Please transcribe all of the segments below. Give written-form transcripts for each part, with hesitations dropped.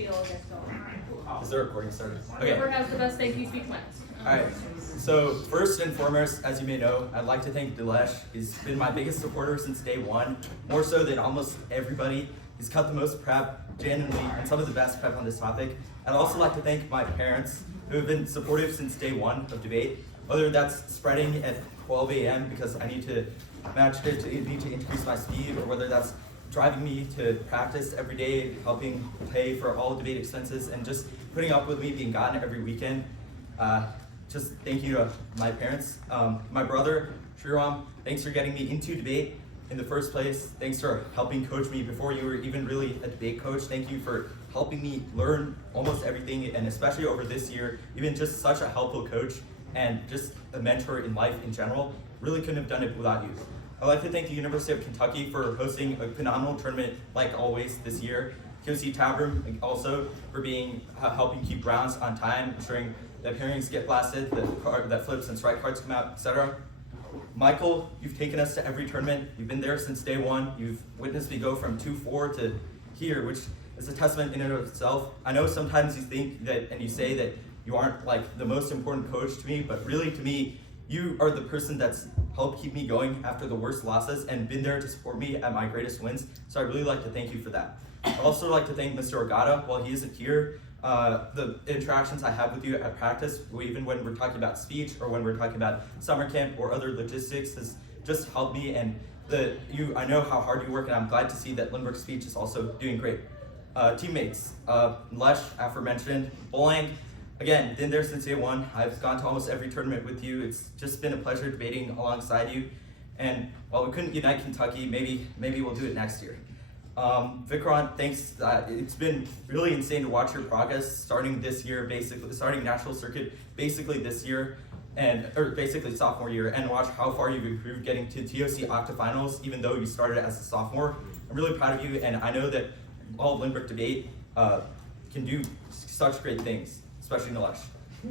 spiel gets going. Is the recording started? Whoever has the best thank you speech wins. Alright, so first and foremost, as you may know, I'd like to thank Stidham. He's been my biggest supporter since day one, more so than almost everybody. He's cut the most prep, genuinely, and some of the best prep on this topic. I'd also like to thank my parents, who have been supportive since day one of debate, whether that's spreading at 12 a.m. because I need to increase my speed, or whether that's driving me to practice every day, helping pay for all debate expenses, and just putting up with me being gone every weekend. Just thank you to my parents. My brother, Shriram, thanks for getting me into debate in the first place. Thanks for helping coach me before you were even really a debate coach. Thank you for helping me learn almost everything, and especially over this year, you've been just such a helpful coach and just a mentor in life in general. Really couldn't have done it without you. I'd like to thank the University of Kentucky for hosting a phenomenal tournament like always this year. TOC Tabroom also for being helping keep rounds on time, ensuring that pairings get blasted, that flips and strike cards come out, etc. Michael, you've taken us to every tournament. You've been there since day one. You've witnessed me go from 2-4 to here, which is a testament in and of itself. I know sometimes you think that, and you say that you aren't like the most important coach to me, but really to me, you are the person that's helped keep me going after the worst losses and been there to support me at my greatest wins. So I'd really like to thank you for that. I'd also like to thank Mr. Ogata. While he isn't here, the interactions I have with you at practice, even when we're talking about speech or when we're talking about summer camp or other logistics, has just helped me. And I know how hard you work, and I'm glad to see that Lynbrook speech is also doing great. Teammates, Lesh, aforementioned, Bowling, again, been there since day one. I've gone to almost every tournament with you. It's just been a pleasure debating alongside you. And while we couldn't unite Kentucky, maybe we'll do it next year. Vikrant, thanks. It's been really insane to watch your progress starting this year, starting national circuit basically this year, or basically sophomore year, and watch how far you've improved getting to TOC octafinals, even though you started as a sophomore. I'm really proud of you, and I know that all of Lynbrook debate can do such great things, especially Nilesh.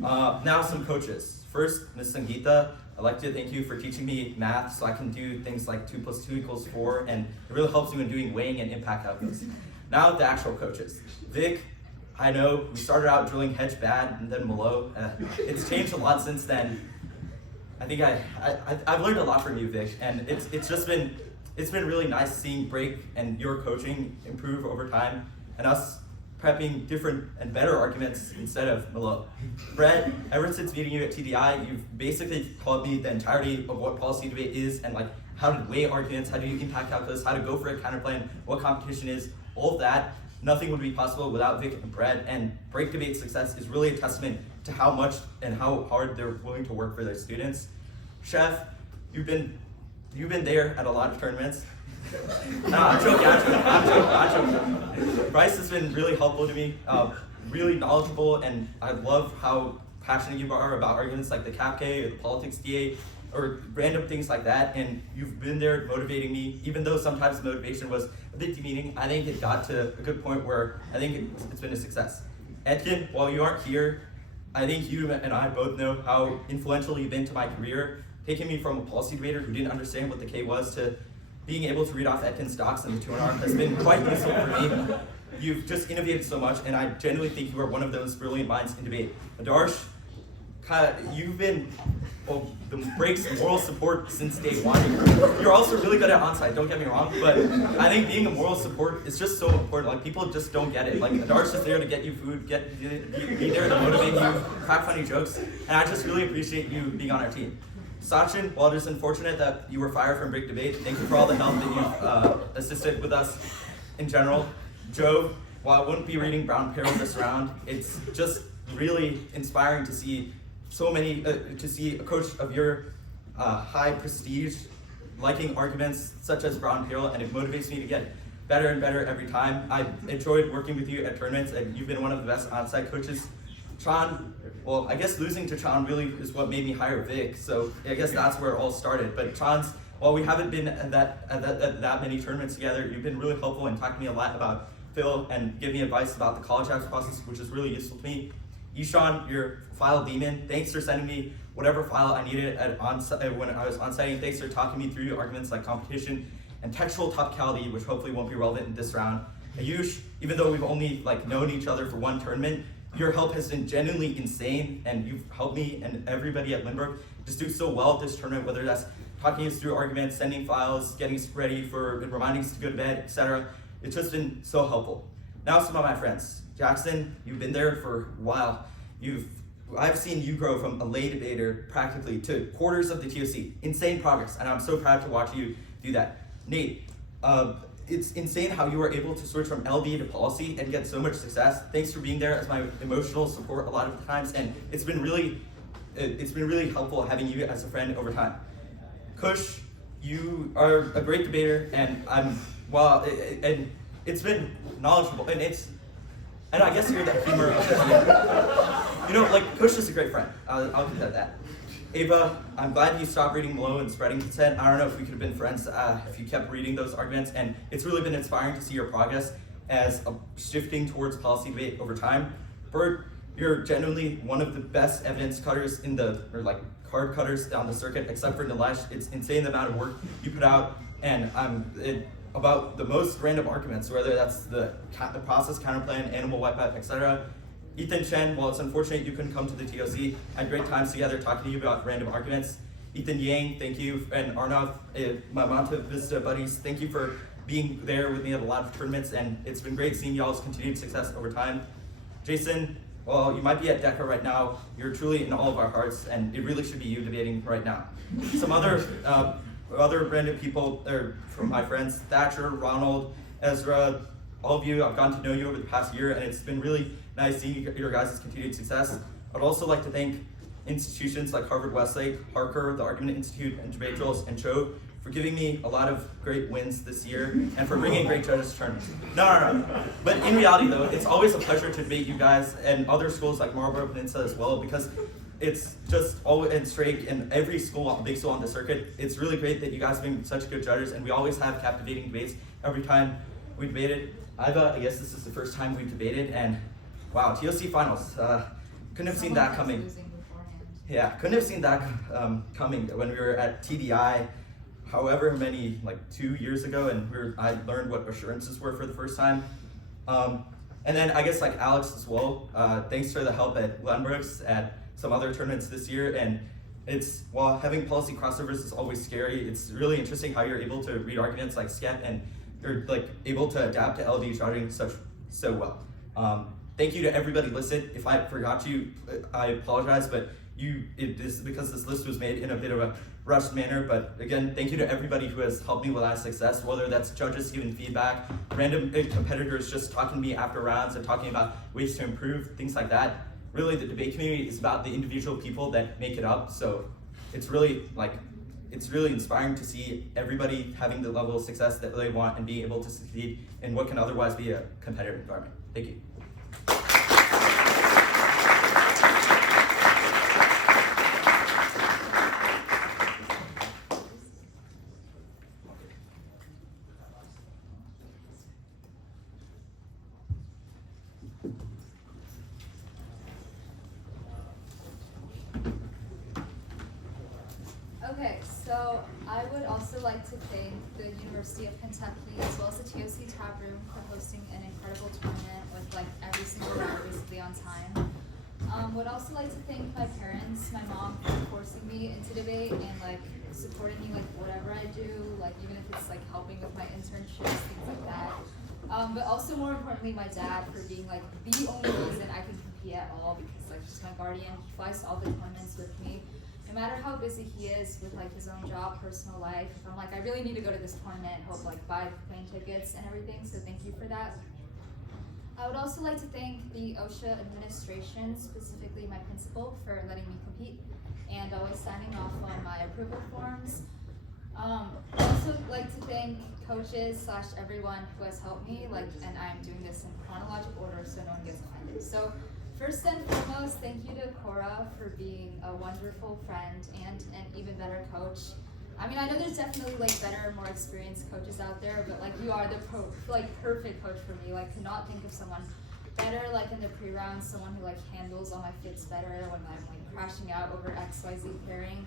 Now some coaches. First, Ms. Sangeeta, I'd like to thank you for teaching me math so I can do things like 2 + 2 = 4, and it really helps me when doing weighing and impact calculus. Now the actual coaches. Vic, I know we started out drilling hedge bad and then Malo. It's changed a lot since then. I think I've learned a lot from you, Vic, and it's been really nice seeing Break and your coaching improve over time, and us prepping different and better arguments instead of Malo. Brett, ever since meeting you at TDI, you've basically taught me the entirety of what policy debate is and like how to weigh arguments, how to do impact calculus, how to go for a counterplan, what competition is, all of that. Nothing would be possible without Vic and Brett, and Break debate success is really a testament to how much and how hard they're willing to work for their students. Chef, you've been there at a lot of tournaments. No, I'm joking. Bryce has been really helpful to me, really knowledgeable, and I love how passionate you are about arguments like the CAPK or the politics DA or random things like that, and you've been there motivating me, even though sometimes the motivation was a bit demeaning. I think it got to a good point where I think it's been a success. Edkin, while you aren't here, I think you and I both know how influential you've been to my career, taking me from a policy debater who didn't understand what the K was to being able to read off Etkin's docs in the 2-1 has been quite useful for me. You've just innovated so much, and I genuinely think you are one of those brilliant minds in debate. Adarsh, you've been the Break's moral support since day one. You're also really good at onsite, don't get me wrong, but I think being a moral support is just so important. Like, people just don't get it. Like, Adarsh is there to get you food, be there to motivate you, crack funny jokes, and I just really appreciate you being on our team. Sachin, while it is unfortunate that you were fired from Break Debate, thank you for all the help that you've assisted with us in general. Joe, while I wouldn't be reading Brown Peril this round, it's just really inspiring to see to see a coach of your high prestige liking arguments such as Brown Peril, and it motivates me to get better and better every time. I enjoyed working with you at tournaments, and you've been one of the best onsite coaches. Chan, well, I guess losing to Chan really is what made me hire Vic, so I guess that's where it all started. But Chan's, while we haven't been at that many tournaments together, you've been really helpful and talked to me a lot about Phil and give me advice about the college apps process, which is really useful to me. Ishan, your file demon, thanks for sending me whatever file I needed when I was on-siting. Thanks for talking me through arguments like competition and textual topicality, which hopefully won't be relevant in this round. Ayush, even though we've only known each other for one tournament, your help has been genuinely insane, and you've helped me and everybody at Lynbrook just do so well at this tournament, whether that's talking us through arguments, sending files, getting us ready for reminding us to go to bed, etc. It's just been so helpful. Now some of my friends. Jackson, you've been there for a while. I've seen you grow from a lay debater practically to quarters of the TOC. Insane progress, and I'm so proud to watch you do that. Nate, it's insane how you were able to switch from LB to policy and get so much success. Thanks for being there as my emotional support a lot of the times, and it's been really helpful having you as a friend over time. Kush, you are a great debater, and and it's been knowledgeable, and I guess you're the humor of the Kush is a great friend. I'll give that. Ava, I'm glad you stopped reading below and spreading consent. I don't know if we could have been friends if you kept reading those arguments, and it's really been inspiring to see your progress as shifting towards policy debate over time. Bert, you're genuinely one of the best evidence cutters card cutters down the circuit, except for Nilesh. It's insane the amount of work you put out, and about the most random arguments, whether that's the process, counterplan, animal wipeout, etc. Ethan Chen, well, it's unfortunate you couldn't come to the TOC. I had great times together talking to you about random arguments. Ethan Yang, thank you, and Arnav, my Monte Vista buddies, thank you for being there with me at a lot of tournaments, and it's been great seeing y'all's continued success over time. Jason, well, you might be at DECA right now. You're truly in all of our hearts, and it really should be you debating right now. Some other random people from my friends, Thatcher, Ronald, Ezra, all of you, I've gotten to know you over the past year, and it's been really nice seeing your guys' continued success. I'd also like to thank institutions like Harvard Westlake, Harker, the Argument Institute, and Debate Trolls, and Cho for giving me a lot of great wins this year, and for bringing great judges to tournaments. No. But in reality, though, it's always a pleasure to debate you guys and other schools like Marlborough Peninsula as well, because it's just always, and Strake and every school, big school on the circuit, it's really great that you guys have been such good judges, and we always have captivating debates every time we debated. Iva, I guess this is the first time we've debated, and wow, TOC finals. Couldn't have seen that coming. Yeah, couldn't have seen that coming when we were at TDI, however many, 2 years ago, and I learned what assurances were for the first time. And then I guess Alex as well, thanks for the help at Lynbrook's, at some other tournaments this year, and while having policy crossovers is always scary, it's really interesting how you're able to read arguments like SCEP, and you're able to adapt to LD judging so well. Thank you to everybody listed. If I forgot you, I apologize, but it is because this list was made in a bit of a rushed manner. But again, thank you to everybody who has helped me with that success, whether that's judges giving feedback, random competitors just talking to me after rounds and talking about ways to improve, things like that. Really, the debate community is about the individual people that make it up. So it's really inspiring to see everybody having the level of success that they want and being able to succeed in what can otherwise be a competitive environment. Thank you. Okay, so I would also like to thank the University of Kentucky as well as the TOC Tap Room for hosting an incredible tournament with every single round basically on time. Would also like to thank my parents, my mom for forcing me into debate and supporting me whatever I do, even if it's helping with my internships, things like that. But also more importantly, my dad for being the only reason I can compete at all, because he's my guardian. He flies to all the tournaments with me. No matter how busy he is with his own job, personal life, if I'm I really need to go to this tournament, help buy plane tickets and everything, so thank you for that. I would also like to thank the OCSA administration, specifically my principal, for letting me compete and always signing off on my approval forms. I'd also like to thank coaches / everyone who has helped me, and I'm doing this in chronological order so no one gets offended. So first and foremost, thank you to Cora for being a wonderful friend and an even better coach. I mean, I know there's definitely better, more experienced coaches out there, but you are the perfect coach for me. Could not think of someone better in the pre-round, someone who handles all my fits better when I'm crashing out over XYZ pairing.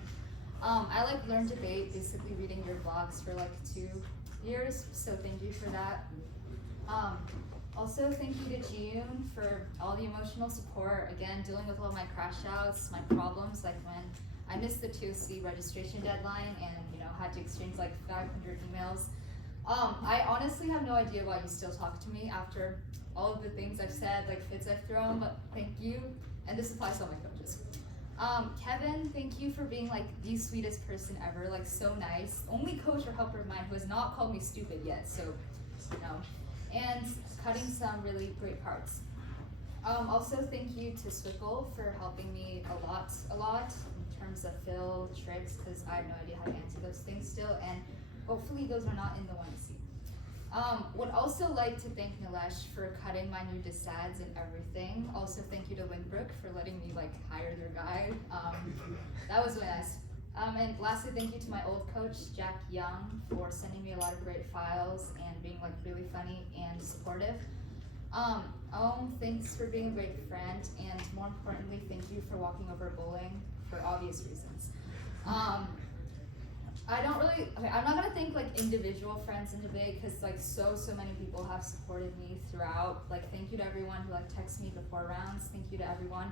I learned debate basically reading your blogs for 2 years, so thank you for that. Also, thank you to June for all the emotional support. Again, dealing with all my crash outs, my problems, like when I missed the TOC registration deadline and had to exchange like 500 emails. I honestly have no idea why you still talk to me after all of the things I've said, like fits I've thrown, but thank you. And this applies to all my coaches. Kevin, thank you for being like the sweetest person ever, like so nice. Only coach or helper of mine who has not called me stupid yet, so and cutting some really great parts. Also thank you to Swickle for helping me a lot in terms of fill tricks, because I have no idea how to answer those things still, and hopefully those are not in the 1C. Would also like to thank Nilesh for cutting my new disads and everything. Also thank you to Lynbrook for letting me like hire their guy. That was really nice. And lastly, thank you to my old coach, Jack Young, for sending me a lot of great files and being like really funny and supportive. Thanks for being a great friend, and more importantly, thank you for walking over bullying for obvious reasons. I'm not gonna thank like individual friends in debate, because like so many people have supported me throughout. Like thank you to everyone who like texts me before rounds. Thank you to everyone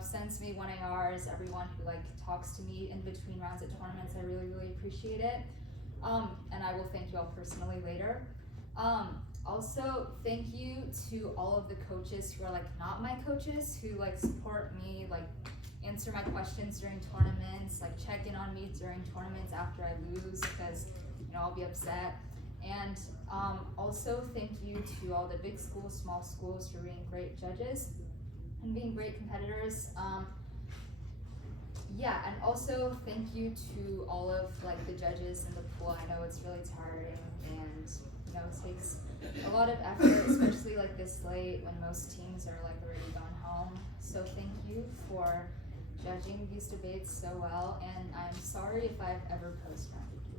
sends me 1ARs, everyone who like talks to me in between rounds at tournaments. I really appreciate it. And I will thank you all personally later. Also, thank you to all of the coaches who are like not my coaches, who like support me, like answer my questions during tournaments, like check in on me during tournaments after I lose, because I'll be upset. And also thank you to all the big schools, small schools for being great judges and being great competitors. And also thank you to all of like the judges in the pool. I know it's really tiring, and it takes a lot of effort, especially like this late when most teams are like already gone home. So thank you for judging these debates so well, and I'm sorry if I've ever post-rounded you.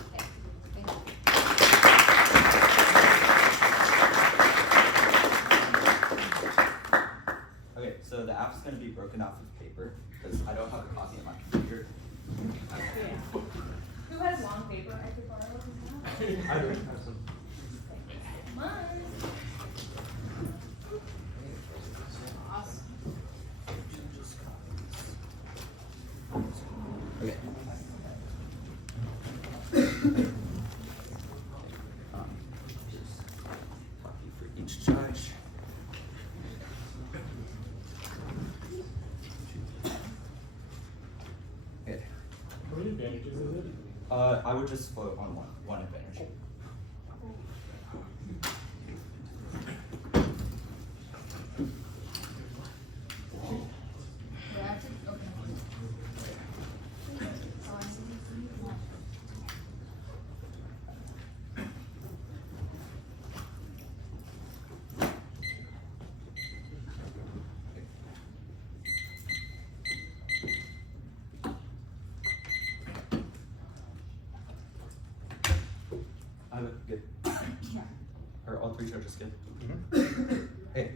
Okay, thank you. Okay, so the app's going to be broken off of paper because I don't have a copy on my computer. Yeah. Who has long paper? I could borrow one. I don't have some. Mine. Okay. Just copy for each judge. Good. How many advantages is it? I would just vote on one advantage. Good. Are all three judges good? Okay.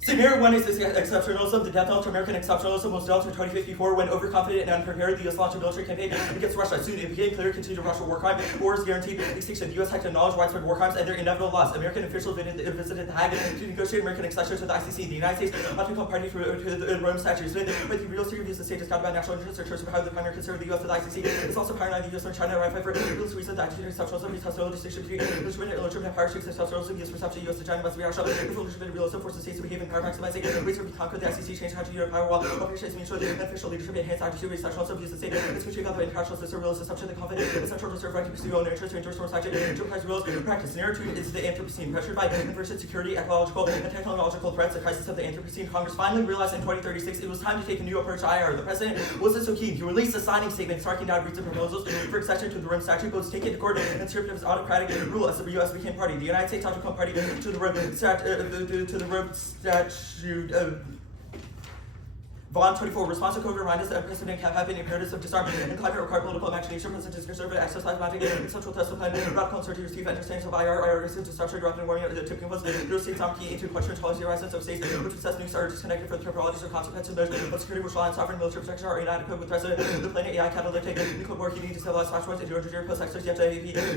Severe one is exceptionalism. The death knell to American exceptionalism was dealt in 2054 when overconfident and unprepared the U.S. launched a military campaign against Russia. Soon it became clear continued Russian war crime. War is guaranteed extinction. The U.S. had to acknowledge widespread war crimes and their inevitable loss. American officials visited The Hague to negotiate American accession to the ICC. The United States ought to become party to the Rome Statute. But the real serious the state is guided by national interests or terms of how the primary concern of the U.S. for the ICC is also paranoid the U.S. and China ratify for this reason the attitude of exceptionalism is hostile distinction between legitimate and illegitimate power shapes exceptionalism. The U.S. perception of U.S. to China must be rational. If legitimate realism forces states to behave in power maximizing ways to conquer the ICC change how to use power while operations mutual beneficial leadership enhance attitude exceptionalism use the state. It's which about the international system real assumption the confident essential to serve right to pursue own interest to endorse more action to apply rules practice. Narrative is the Anthropocene pressured by inverted security, ecological, and technological threats. The crisis of the Anthropocene. Congress finally realized in 2036 it was time to take a new approach to IR. The president wasn't so keen. He released a signing statement striking down recent proposals for accession to the Rome Statute. Votes taken to court and stripped of his autocratic rule as the U.S. became party. The United States ought to become party to the Rome Statute. Vaughn 24, response to COVID reminders that President Cap have been imperatives of disarmament and climate require political imagination, President conservative access, life magic, social discipline, radical uncertainty, receive understanding of IR, destruction, rapid warming, the tipping points, the states on key into question, policy horizons of states, which assess new are disconnected from the temporalities or consequences of security, which line sovereign military protection are inadequate with President, the planet AI catalytic, nuclear war heating, destabilize flashpoints, and 200 year plus extras, yet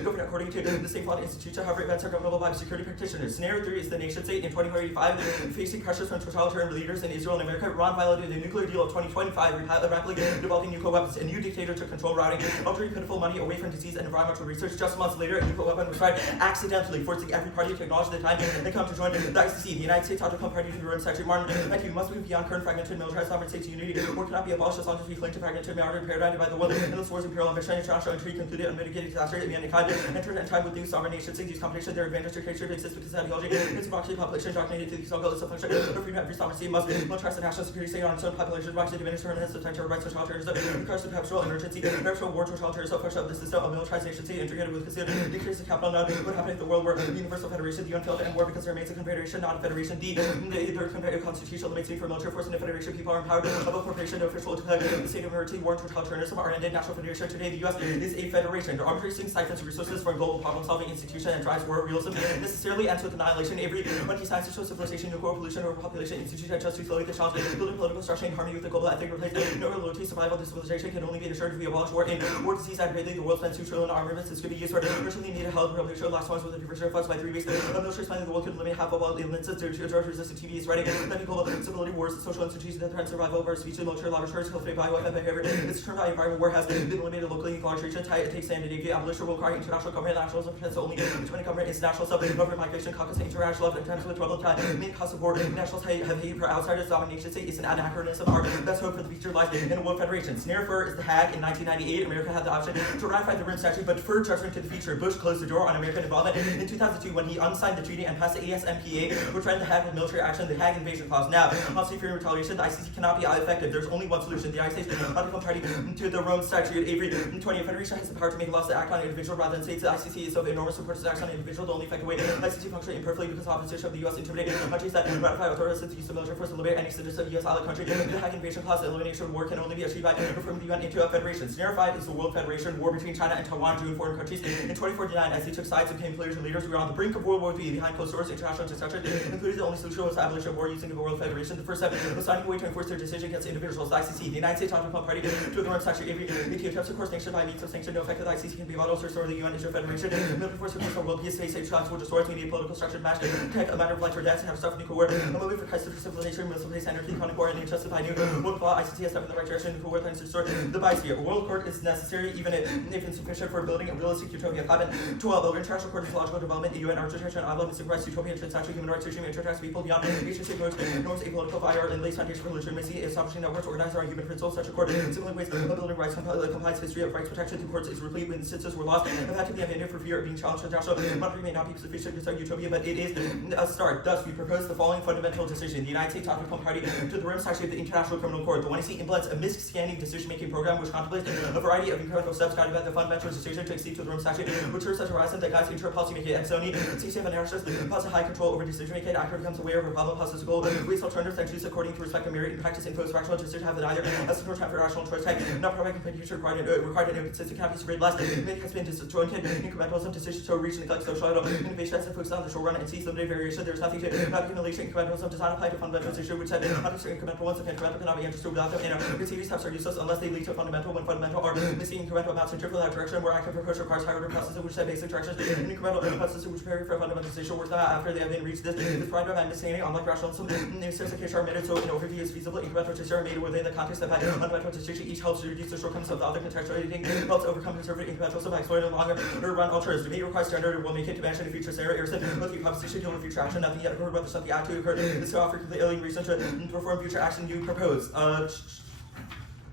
government according to the state law institution, however events are governable by security practitioners. Scenario 3 is the nation state in 2045, facing pressures from totalitarian leaders in Israel and America. Iran violated the nuclear deal of 2025, rapidly developing nuclear weapons, a new dictator to control routing, altering pitiful money away from disease and environmental research. Just months later, a nuclear weapon was tried accidentally, forcing every party to acknowledge the time and come to join the ICC. The United States ought to come party to the ruined statute. Martin, like you must move beyond current fragmented militarized sovereign states unity, or cannot be abolished as long as we cling to fragmented modern paradigm by the world. Endless wars, imperial ambition, international intrigue, concluded unmitigated disaster, and mankind entered and tried with new sovereign nations. These competition, their advantage to create exists because ideology is about the population indoctrinated to the so-called function of freedom. Every sovereignty must militarize the national security state on its own population, watch the diminished permanence of potential rights, totalitarianism, because the perpetual emergency, perpetual war, totalitarianism, function of the system of militarized nation state integrated with Castillo, decrease the capital node. What happened if the world were a universal federation, the UN failed to end war because there remains a confederation, not a federation. D, the competitive constitution limits need for military force in a federation. People are empowered of a corporation to official to the state of emergency, war, and totalitarianism are ended. National federation today, the US is a federation. The arbitrary siphons resources for a global problem-solving institution and drives war realism necessarily ends with annihilation. Every when he signs to show civilization, nuclear pollution, or population institution just to slowly the challenge, building political structure in harmony with the global ethic replace no loyalty, survival, this civilization can only be assured if we abolish war in war, disease, and greatly the world spends $2 trillion on armaments. This could be used for urgently needed health, revolution, last ones with a diversion of funds by 3 weeks. The military spending the world could eliminate half of all illnesses due to drug-resistant TB is ready. Then global stability, wars, social institutions that threaten survival of our speech, military laboratories, cultivate by behavior. It's turned by environment war has been eliminated locally in large regions. It takes sanity, abolition will require international government, nationalism, pretends only between government, international sub-government migration, caucus, international love, attempts with trouble time, main cause of war, nationals have hate for outsiders, domination state is an anachronism. Our best hope for the future lies in a world federation. Scenario 4 is the Hague. In 1998, America had the option to ratify the Rim Statute, but deferred judgment to the future. Bush closed the door on American involvement in 2002 when he unsigned the treaty and passed the ASMPA, which threatened the Hague with military action, the Hague Invasion Clause. Now, on fear and retaliation, the ICC cannot be effective. There's only one solution. The United States ought to come party to the Rome Statute. Every 20th Federation has the power to make laws that act on an individual rather than states. The ICC is of enormous importance to act on an individual. The only effective way the ICC functions imperfectly because opposition of the U.S. intimidated countries that ratify authorities to use the military force to liberate any citizen of U.S. allied country. The Hague Invasion Clause, the elimination of war can only be achieved by reforming the UN into a federation. Scenario 5 is the World Federation, war between China and Taiwan, June foreign countries. In 2049, as they took sides and became players and leaders, we were on the brink of World War III. Behind closed doors, international discussion included the only solution was the abolition of war using the World Federation. The first step was finding a way to enforce their decision against individuals. The ICC, the United States ought to become party to the Rome Statute. Every attempts to course sanction by means of sanction, no effect of the ICC can be modeled to restore the UN into a federation. Military force of world peace, space, shots will destroy us. We need a political structure to match a matter of life or death and have suffered nuclear war. A movement for Christ for civilization, Muslim place, anarchy, economic war, and injustified new world law. ICC has stepped in the right direction. Nuclear war plans to restore the biosphere. A world court is necessary, even if insufficient for building a realistic utopia. 11, 12, international court of logical development, the UN arbitration, ILO, missing rights, utopia, transaction, human rights regime, interacts people beyond nation state norms, apolitical fire, and lays foundation for legitimacy, establishing networks, organizing our human principles. Such a court, similar ways of building rights, compliance history of rights protection through courts is replete with instances where laws have had to be amended for fear of being challenged. International monitoring may not be sufficient to start utopia, but it is a start. Thus, we propose the following fundamental decision. The United States ought to become party to the Rim Statute of the International Criminal Court. The 1AC implements a misc-scanning decision-making program which contemplates a variety of incremental steps guided by the fundamental decision to accede to the Rim Statute, which serves as a horizon that guides future policy-making. Exoni, CCF analysis, positive high control over decision-making. The actor becomes aware of a problem, positive goal, waste alternatives, and choose according to respect of merit. In practice, impose rational decision have neither as to time for rational choice type, not providing future required and inconsistent cannot be surveyed less. Make has been disjointed, incrementalism, decisions to reach neglect social innovation as it focuses on the short run and sees limited variation. There is nothing to not accumulation. Incrementalism does not apply to fundamental issue, which said incremental ones of incremental cannot be understood without them. And continuous steps are useless unless they lead to fundamental. When fundamental are missing incremental amounts in triple that direction, more active approach requires higher order processes which set basic directions. Incremental processes which vary for fundamental decision works after they have been reached. This pride of understanding, unlike rationalism, new steps of case are omitted, so an overview is feasible. Incremental decisions are made within the context of fundamental decision. Each helps to reduce the shortcomings of the other. Contextualizing helps overcome conservative incrementalism by exploring no longer run alternatives. Debate requires standard will make it to mention a future scenario. Erison, both the proposition deal with future action. Nothing yet occurred, but there's something act to occur. This to offer completely alien reason to perform future action you propose.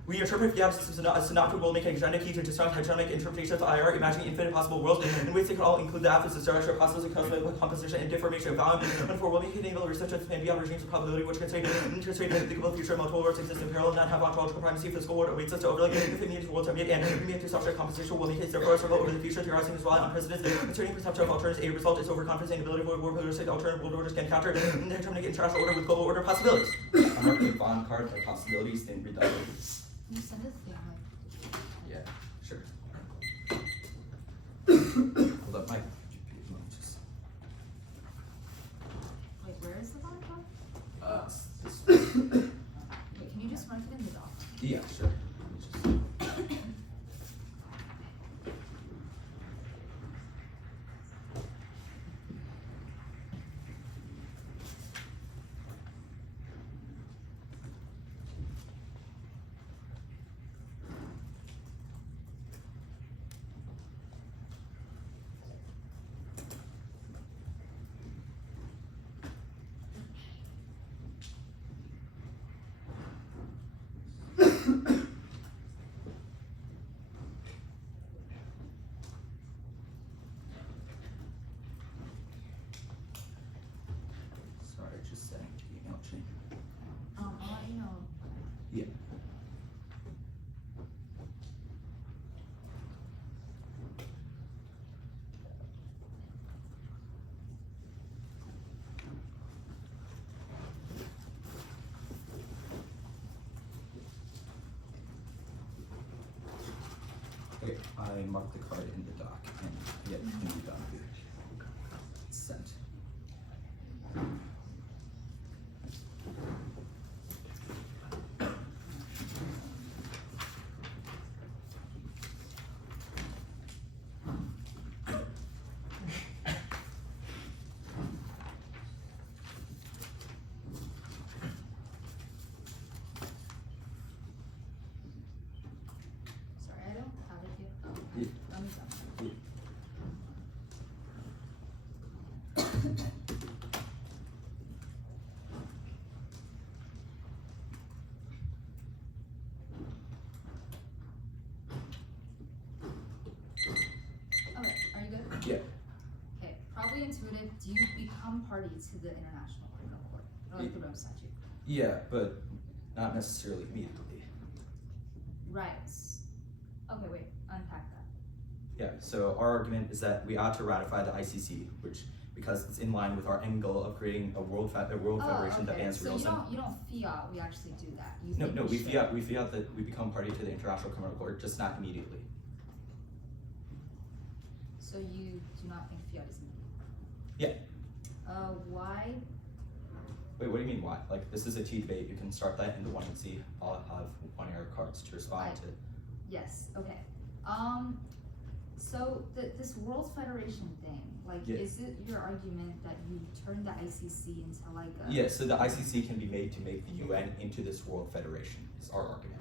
We interpret the absence of synoptic world-making agenda key to disrupt hegemonic interpretations of IR, imagining infinite possible worlds in which they can all include the absence of structure, possibility, cosmic composition, and deformation of value, and for world-making enable research to expand beyond regimes of probability, which constrain an unthinkable future multiple worlds exist in parallel, not have ontological primacy. Physical world awaits us to overlay infinite means worlds are made, and we to structure composition will make it therefore struggle over the future, theorizing as well unprecedented, concerning perception of alternatives. A result is overconfidence and ability for world polaristic alternative world orders can counter the hegemonic international order with global order possibilities. I'm marking the bond card for possibilities in Rebuttal. You send it thing like. Yeah, sure. Hold up, Mike. Wait, where is the bond card? This Wait, can you just mark it in the doc? Yeah, sure. Sorry, just setting the email chain. I'll let you know. Yeah. Okay, I marked the card in the doc and yeah, it can be done. Sent. Sorry, I don't have it here. Oh, Yeah. thumbs up. Yeah. Okay, are you good? Yeah. Okay, probably intuitive. Do you become party to the International Criminal Court? Or like the Rome Statute? Yeah, but not necessarily immediately. Right. Okay, wait, unpack that. Yeah, so our argument is that we ought to ratify the ICC, which, because it's in line with our end goal of creating a world federation that bans so realism. you don't fiat we actually do that. You No, think no, we we should. fiat that we become party to the International Criminal Court, just not immediately. So you do not think fiat is needed? Yeah. Why? Wait, what do you mean why? Like, this is a T debate, you can start that in the 1C. I'll have one of your cards to respond to. Yes, okay. So this World Federation thing, like, Yeah. is it your argument that you turn the ICC into like a... Yeah, so the ICC can be made to make the UN into this world federation, is our argument.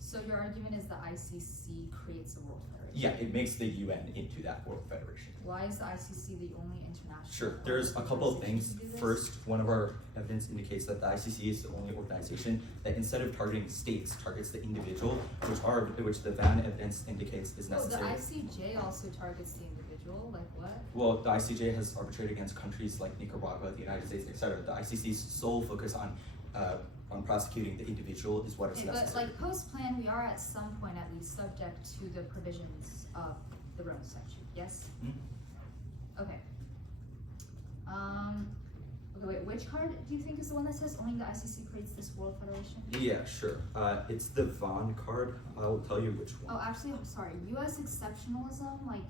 So your argument is the ICC creates a World Federation? Yeah, it makes the UN into that world federation. Why is the ICC the only international... Sure, there's a couple of things. organization to do this? First, one of our evidence indicates that the ICC is the only organization that instead of targeting states, targets the individual, which the Van evidence indicates is Oh, the necessary. ICJ also targets the individual, like what? Well, the ICJ has arbitrated against countries like Nicaragua, the United States, etc. The ICC's sole focus on prosecuting the individual is what is Okay, necessary. but like post-plan, we are at some point at least subject to the provisions of the Rome Statute, yes? Hmm? Okay. Okay, wait, which card do you think is the one that says only the ICC creates this World Federation? Yeah, sure. It's the Von card. I'll tell you which one. Oh, actually, I'm sorry. U.S. exceptionalism, like,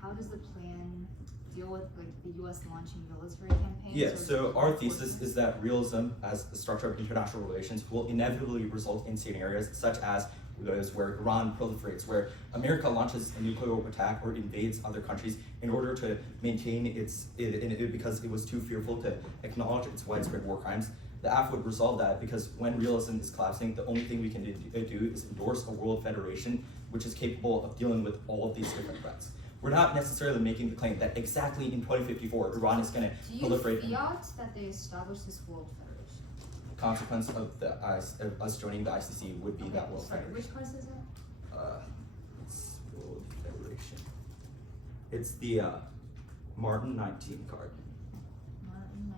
how does the plan deal with like the U.S. launching military campaigns? Yeah, or so our thesis enforcement? is that realism as the structure of international relations will inevitably result in scenarios such as those where Iran proliferates, where America launches a nuclear attack or invades other countries in order to maintain because it was too fearful to acknowledge its widespread war crimes. The AFF would resolve that because when realism is collapsing, the only thing we can do is endorse a world federation which is capable of dealing with all of these different threats. We're not necessarily making the claim that exactly in 2054 Iran is going to proliferate. Do you fiat that they establish this World Federation? consequence of of us joining the ICC would be that World Sorry, Federation. which course is it? It's World Federation. It's the Martin 19 card. Martin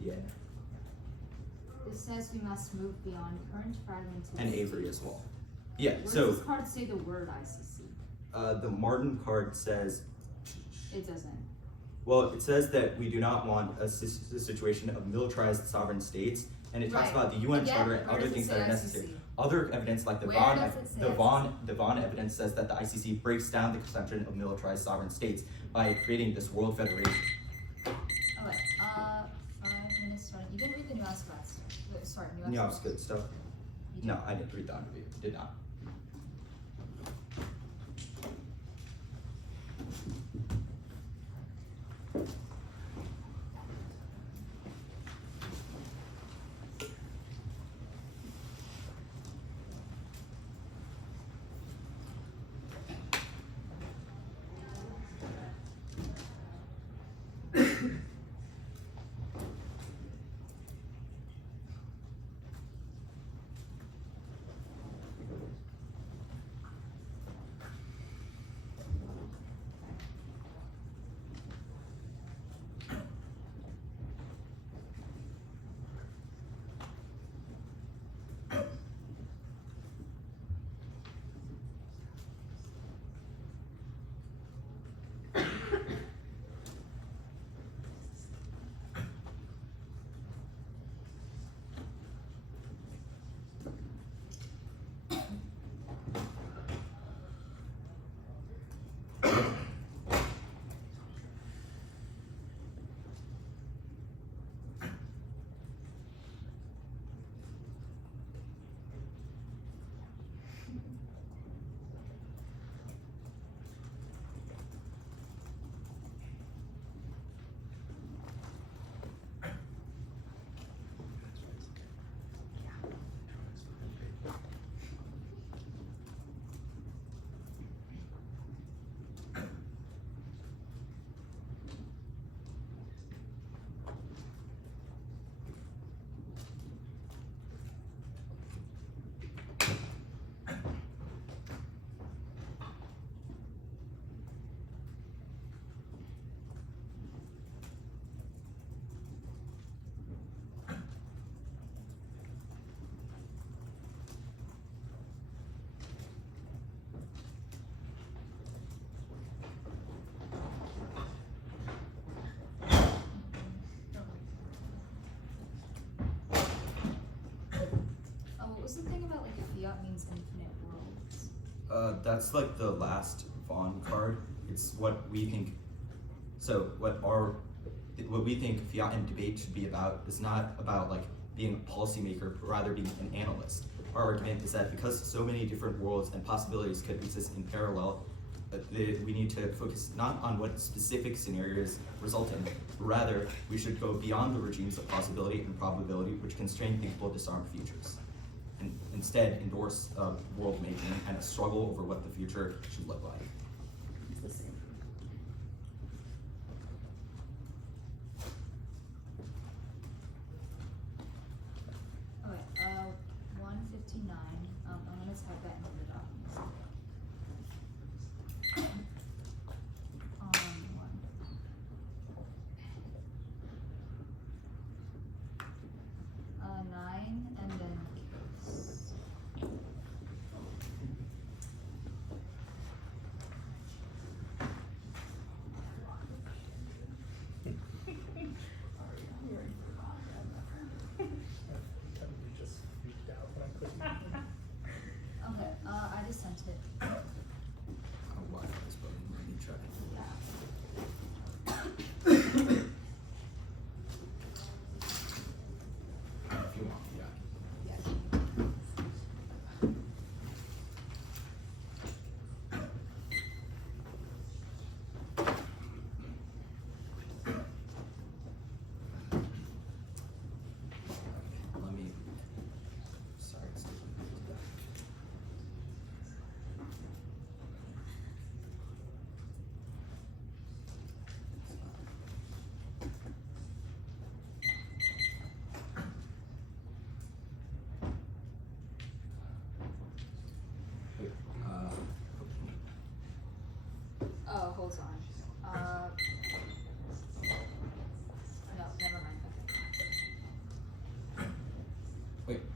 19. Yeah. It says we must move beyond current fragmented And Avery as well. Yeah, Where so does this card say the word ICC? the Martin card says, It doesn't. well, it says that we do not want a situation of militarized sovereign states, and it talks Right. about the UN Again, Charter and where other does it things say that are necessary. ICC? Other evidence like Where does it say the Vaughan evidence says that the ICC breaks down the conception of militarized sovereign states by creating this World Federation. Okay, 5 minutes starting. You didn't read the nuance class. Sorry, nuance. Nuance good stuff. You No, did. I didn't read the underview. Did not. What was the thing about like fiat means infinite worlds? That's like the last Vaughan card. It's what we think. So what we think fiat and debate should be about is not about like being a policymaker, but rather being an analyst. Our argument is that because so many different worlds and possibilities could exist in parallel, we need to focus not on what specific scenarios result in, but rather we should go beyond the regimes of possibility and probability which constrain thinkable disarmed futures, and instead endorse world making and a struggle over what the future should look like. It's the same. Okay, 159. I'm gonna type that into the documents. One. 9 and then case. Totally just freaked out when I couldn't. Okay, I just sent it. Oh, wow, this button, let me try. If you want, yeah. Yeah.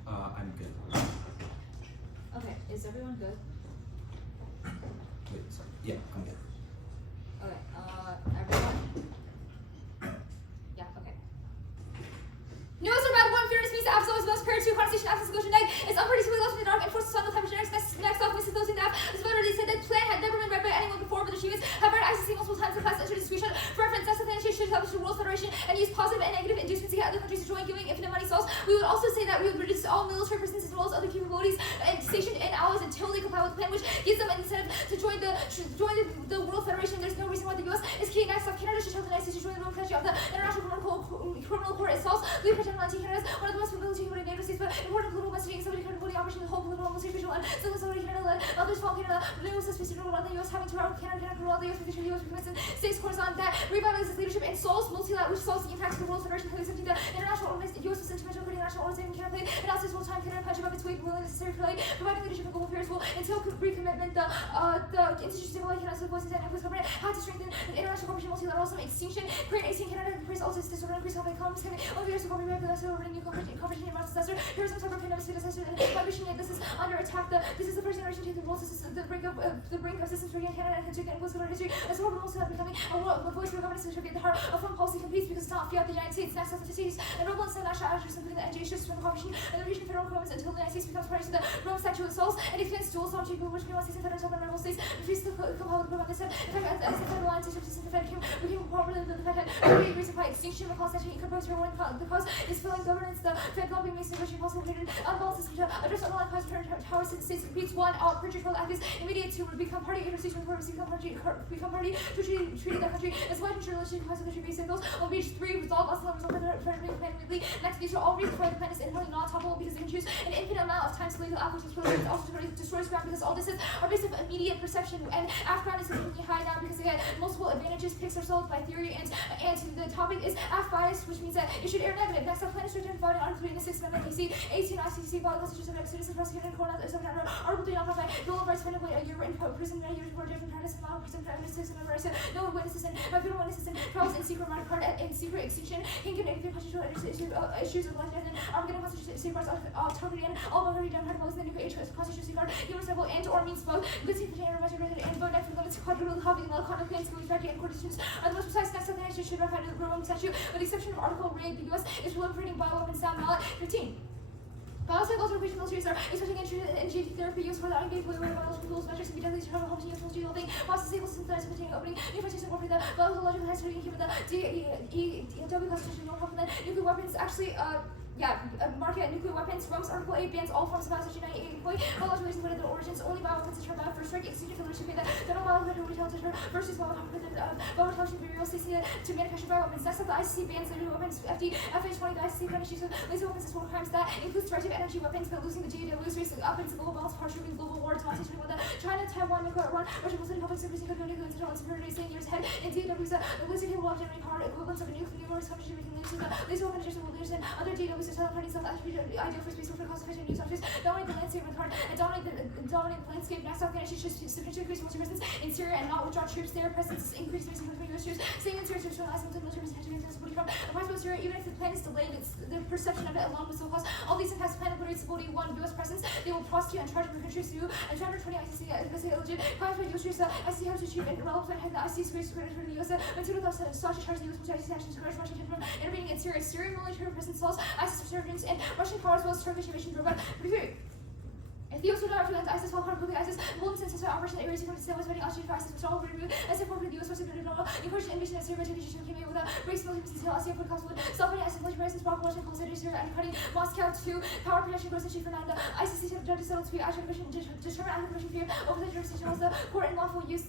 I'm good. Okay, is everyone good? Wait, sorry. Yeah, I'm good. Okay, everyone? Yeah, okay. News about one fairness means the absolute is most prior to conversation after solution night is unpredictably lost in the dark and forces on the time generics next off Mrs. Closing the app. This voter they said that plan had never been read by anyone before, but the achievements have read ICC multiple times in the past and should screenshot for reference. That's the thing should establish the World Federation and use positive and negative inducements to get other countries to join giving infinite money souls. We would also say that we would reduce all military presence as well as other capabilities and stationed in allies until they comply with the plan, which gives them an incentive to join the World Federation. There's no reason why the US is key next off. Canada should tell the United States to join the Roman country of the International Criminal Court itself. We pretend not to Canada is one of the most military United States, but important political messaging, somebody credibility, operation, the whole political military visual, and civil society Canada led, others follow Canada, the news is specific about the US having to route Canada, all the US position, US recommits and states course on that revitalizes leadership and solves multilateral, which solves the impacts of the World Federation, accepting the international organization, US was intervention, international organization, Canada played, and also full time Canada punch above its weight, willing necessary for like, providing leadership in global affairs will entail recommitment, the institutions of like Canada's voices and influence government, how to strengthen the international cooperation, multilateralism, extinction, create 18 Canada, increase all this disorder, increase health economies, all the years of government, regulation, new cooperation, successor, terrorism, cyber pandemic, disaster, and migration. This is under attack. This is the first generation to take the world. This is the brink of systems for Canada and history and political history. As well, we're also becoming a voice for governance to be at the heart of foreign policy competes because it's not fiat the United States, national cities, and rebel and national actors, including the NGA shifts from the cooperation and the region of federal governments until the United States becomes party to the Rome Statute itself and expands dual sovereignty, which we want to see federal and rebel states refuse to comply with the program. In fact, as the federal alliance system, the Fed became properly the Fed had already agreed to fight extinction because statute incorporates her the cause is filling governance. The Fed lobbying makes negotiation policy related unbalanced system to address underlying cause of powers in states repeats one purchase for act is immediate to become party intercession for become party to treating that country as well ensure relationship cause of country based cycles on page 3 resolve us result of the federal plan immediately. Next, these are all reasons why the plan is inherently not toppable because they can choose an infinite amount of time to lead the applicants it also destroys ground because all this is are based on immediate perception and AFF is significantly high now because they had multiple advantages. Picks are solved by theory and the topic is AFF bias, which means that it should air negative. Next, our plan is written about Article 3 in the 6th Amendment, PC 18 ICC Body Constitution of Citizen Prosecutor and Court Article 3 not by Bill of Rights defended a year in prison, a year for different practice, and not prison for evidence, and rights, no witnesses, and federal witnesses, and trials in secret murder card and secret extinction, can get negative constitutional issues of life, and then getting constitutional safeguards of targeting and all boundary democratic laws, and then nuclear constitutional safeguard, universal and or means both, good safety and measure and vote next limits quadruple copying the conduct claims, going back and coordinations are the most precise. Next, the nation should ratify the Roman statute, with the exception of Article Ray, the US is proliferating bioweapons down ballot 15. Biocycles or regional series are especially in gene therapy used for the unengaged way where biological tools measures can be deadly to travel home to use multi thing. Process able to synthesize containing opening new frontiers incorporate the biological history and keep the DEW constitution no help that nuclear weapons actually market nuclear weapons. Rome's Article 8 bans all forms of biology 98 employee. Biological reasons their origins. Only bioweapons deter bio first strike. Extinction for the that no biological retail deter versus biological materials to manufacture bioweapons. Next up, the ICC bans nuclear weapons. FH20, the ICC punishes laser weapons as war crimes. That includes directed energy weapons, but losing the GAW's race up into global balance, partially global war, demonstrating with the China, Taiwan, nuclear Iran, Russia, Muslim public service, nuclear intelligence, and superiority, 10 years ahead. In DAW's the laser capable of generating power equivalents of a numerous countries making laser weapons will leaders and other DAW's are party self-attributed ideal for space for cost-efficient news officers, dominate the landscape with hard and dominate the landscape. Next, Afghanistan should sufficiently increase military presence in Syria and not withdraw troops. Their presence is increased based on US troops. Staying in Syria to realize some military presence and stability from approximately Syria. Even if the plan is delayed, it's the perception of it alone will still cause all these impacts. Plan obliterates stability. 1. US presence. They will prosecute and charge for countries to and chapter 20 ICC legit. Crimes by US troops. ICC has to achieve and relevant and the ICC space credit for the US. Material sought to charge the US military actions to encourage Washington from intervening in Syria. Syrian military presence false. ISIS resurgence and Russian power as well as Turkish invasion program. If the US would not prevent ISIS while completely ISIS, Golden Sense Operation Ares from the was fighting Austrian for ISIS, which all would remove as if the US was a normal, encouraged invasion of Syria to Egypt came in with a breaks military detail, Asia for cost would self-fighting ISIS military presence, block Washington, consider Syria, and cutting Moscow to power protection goes to chief for 9. The ICC judges settled to be actual commission, determine active commission fear over the jurisdiction was the court and lawful use,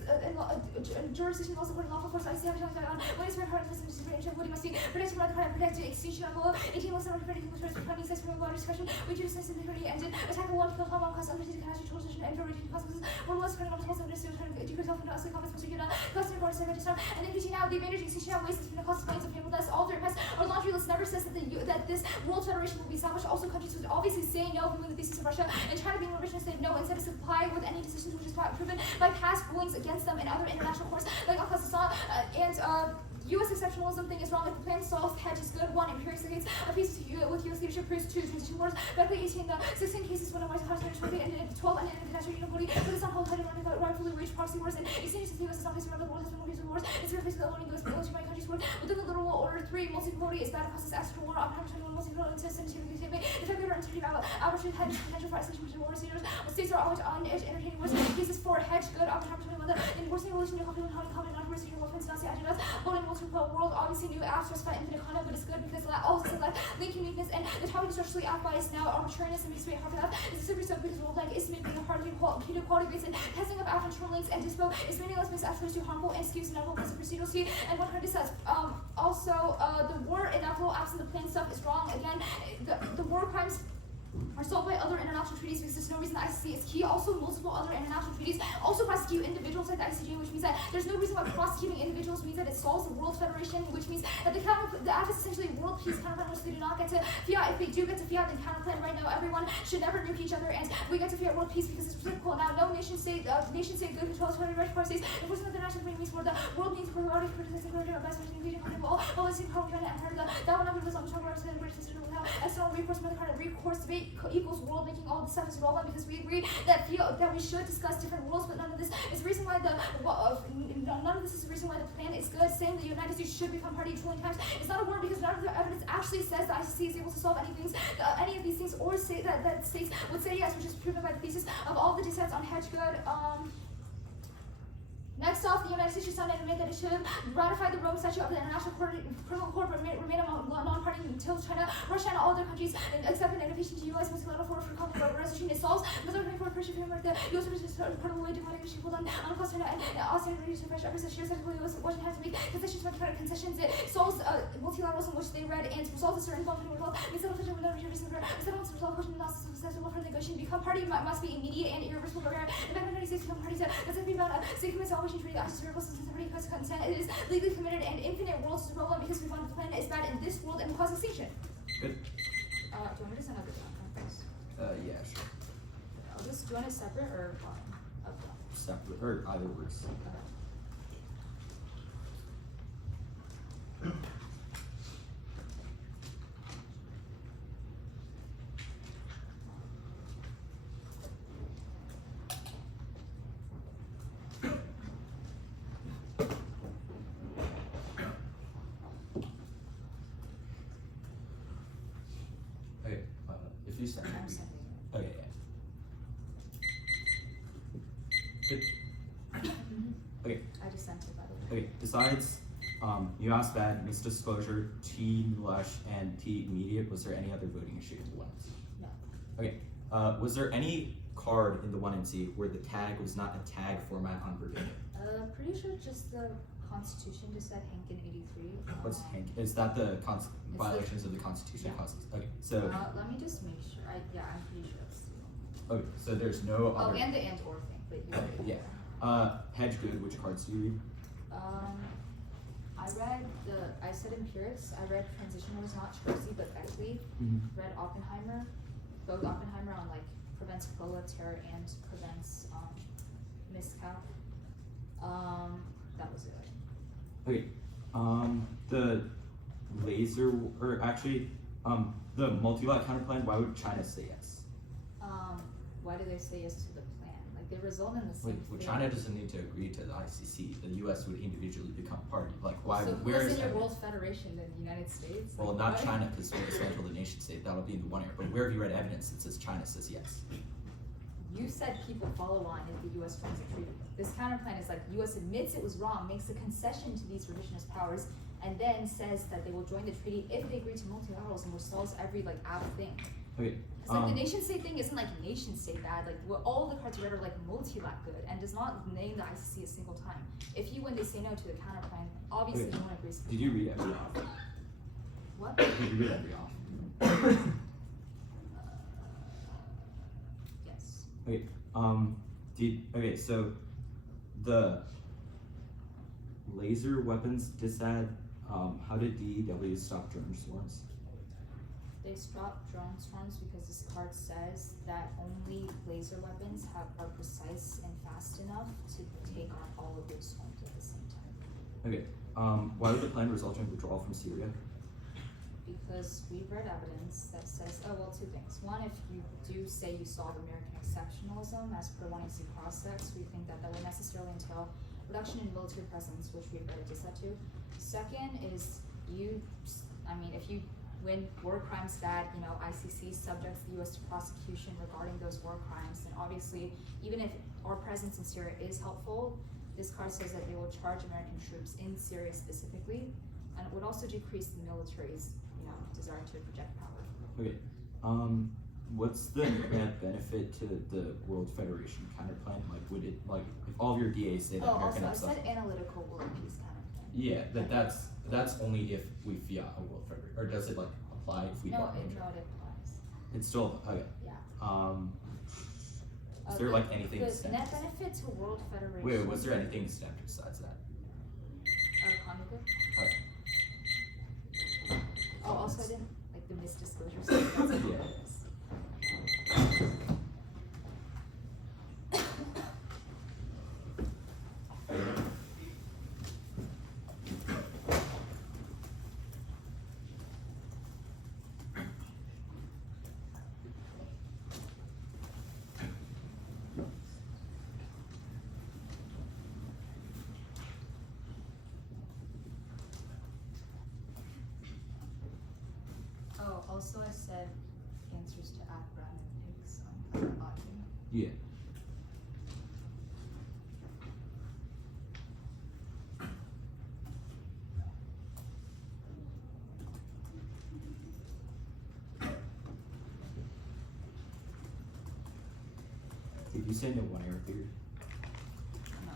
jurisdiction also supporting lawful force, ICC having on when it's very hard to listen to what must be protected by the card and protected extinction of law, 18 months of predicting the first 20 says from a discussion, we choose sense security engine, attack a wall to kill Haman, cause unprotected catastrophe, and regional consequences. One was spreading obstacles and to decrease health and ugly comments, particular custom reports and register, and then now the advantage extinction now wastes from the cost of of painful deaths. All their past our laundry list never says that this World Federation will be established. Also, countries would obviously say no, viewing the thesis of Russia, and China being originally said no, instead of supply with any decisions which is proven by past rulings against them in other international courts like Al-Qassam US exceptionalism thing is wrong. If the plan stalls, hedge is good. 1. Imperial states a peace with with US leadership proves two transition wars. Back in 18, the 16 cases when a white house and in 12 and in the natural unity, but it's not whole headed running rightfully waged proxy wars. And 18 the US is not facing around the world has been abused wars. It's replaced with the owning US military by countries war. Within the literal order 3, multipolarity is bad and causes extra war. Oppenheimer 21, multipolar instance, the fact that uncertainty about arbitrary had potential for isolation between war leaders. States are always on edge entertaining wars. Cases for hedge good. Oppenheimer 21, the enforcing evolution of conflict and common non-restricted weapons, Nazi agendas, holding multiple world. Obviously, new apps specify infinite conduct, but it's good because also like link uniqueness and the topic is structurally app bias now arbitrariness and makes me hard for that. It's a super stuff because role like is making a hardly quality based and testing of app internal links and dispo is meaningless because actually too harmful and skews inevitable because of procedural C. And 100 says also the war inevitable apps in the plan stuff is wrong again. The war crimes are solved by other international treaties because there's no reason the ICC is key. Also, multiple other international treaties also prosecute individuals like the ICJ, which means that there's no reason why prosecuting individuals means that it solves the World Federation, which means that the act is essentially a world peace counterplan, which they do not get to fiat. If they do get to fiat, then counterplan right now, everyone should never nuke each other, and we get to fiat world peace because it's reciprocal. Now, no nation state good controls human rights parties. Enforcement of the national community means more the world needs plurality, criticizing religion, best including all policy, probably and heard that one of us on the top of the British system without external recourse, but the kind of recourse debate equals world making all this stuff is relevant because we agree that we should discuss different rules, but none of this is the reason why none of this is the reason why the plan is good. Saying the United States should become party trillion times is not a word because none of the evidence actually says the ICC is able to solve any of these things, or say that states would say yes, which is proven by the thesis of all the dissents on hedge good. Next off, the United States should sign and admit that it should ratify the Rome Statute of the International Criminal Court, but remain a non-party until China, Russia, and all other countries accept an invitation to utilize multilateral forum for conflict resolution. It solves the for pressure framework. The U.S. is incredibly democratic issue hold on cost and Austrian reduced fresh efforts that shares that the U.S. Washington has to make concessions to concessions. It solves multilateralism, which they read, and resolves a certain involvement with health. Instead of with no reason for settlements resolve question analysis of successful for negotiation. Become party must be immediate and irreversible. The fact that the United States become parties that doesn't be about state commit salvation treaty. The ICC since everybody has consent. It is legally committed and infinite worlds is relevant because we find the planet is bad in this world and will cause extinction. Good. Do you want me to send out the document first? Yeah, sure. I'll just, do you want it separate or up front? Separate, or either works. Okay. If you send it, I'm sending it. okay, yeah. Good. Okay. I just sent it, by the way. Okay. Besides, you asked that misdisclosure, T-Nilesh, and T-Immediate. Was there any other voting issue in the 1MC? No. Okay. Was there any card in the 1MC where the tag was not a tag format on verbatim? Pretty sure just the Constitution just said Hank in 83. What's Hank? Is that the violations of the Constitution Yeah. causes? Okay, so. Let me just make sure. Yeah, I'm pretty sure it's. Okay, so there's no Oh, other. and the and or thing, but you. Okay, yeah. Hedge good. Which cards do you read? I said empirics. I read transition was not Chelsea but Beckley. Read Oppenheimer, both Oppenheimer on like prevents proletariat and prevents miscap. That was it. Okay, the laser, or actually, the multi-lot counterplan, why would China say yes? Why do they say yes to the plan? Like they result in the same Well, thing. China doesn't need to agree to the ICC. The U.S. would individually become party. Like, why? So Where who's is in your evidence? World Federation than the United States? Well, Like, not what? China, because we'll dismantle the nation state. That'll be in the one area. But where have you read evidence that says China says yes? You said people follow on if the U.S. joins the treaty. This counterplan is like U.S. admits it was wrong, makes a concession to these revisionist powers, and then says that they will join the treaty if they agree to multilateralism, which solves every like app thing. Okay. It's like the nation state thing isn't like nation state bad. Like all the cards read are like multilat good and does not name the ICC a single time. If you when they say no to the counterplan, obviously Okay. no one agrees. Did you read every off? What? Did you read every off? Yes. Okay. Okay. So the laser weapons disadd. How did DEW stop drone swarms? They stop drone swarms because this card says that only laser weapons are precise and fast enough to take on all of those swarms at the same time. Okay. Why would the plan result in withdrawal from Syria? because we've read evidence that says, oh, well, two things. One, if you do say you solve American exceptionalism as per 1AC cross-sex, we think that that would necessarily entail reduction in military presence, which we've read a dissent to. Second is if you win war crimes that, ICC subjects the US to prosecution regarding those war crimes, then obviously, even if our presence in Syria is helpful, this card says that they will charge American troops in Syria specifically, and it would also decrease the military's, desire to project power. Okay. What's the net benefit to the World Federation counterplan? Like, would it, like, if all of your DAs say that American Also, I said analytical world peace kind of thing. Yeah, that's only if we fiat a World Federation, or does it like apply if we No, don't? it applies. It's still okay. Yeah. Is there like anything? The net benefit to World Federation. Wait, was there anything stepped besides that? Cognitive? Okay. Oh, also I didn't like the misdisclosure stuff. That's what Yeah. it is. Oh, also I said answers to affirmative pigs on audio. Yeah. Did you say no 1 error period? No.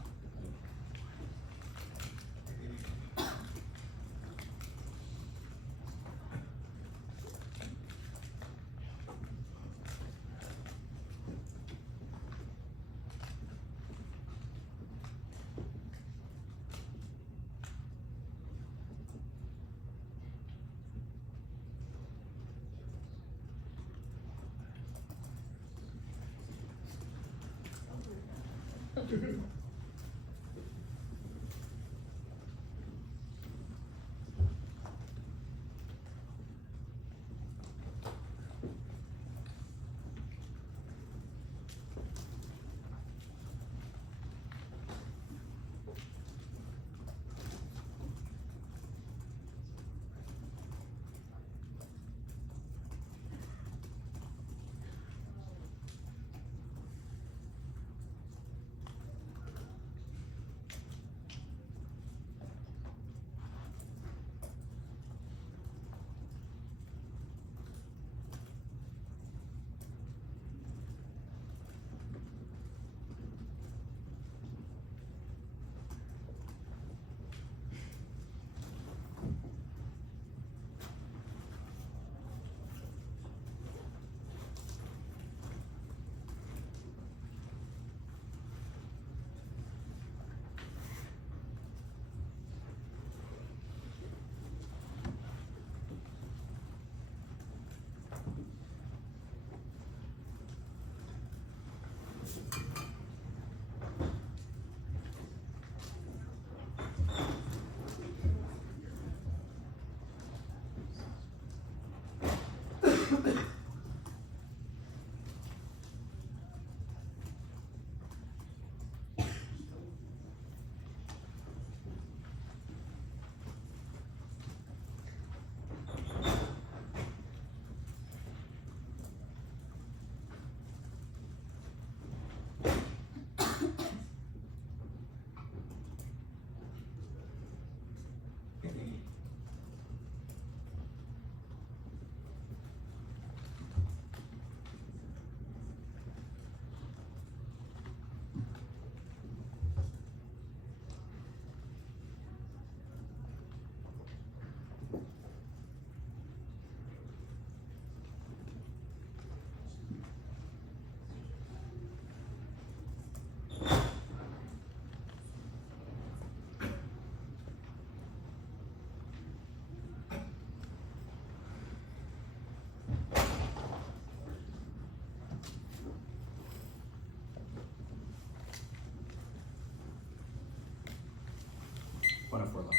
Left.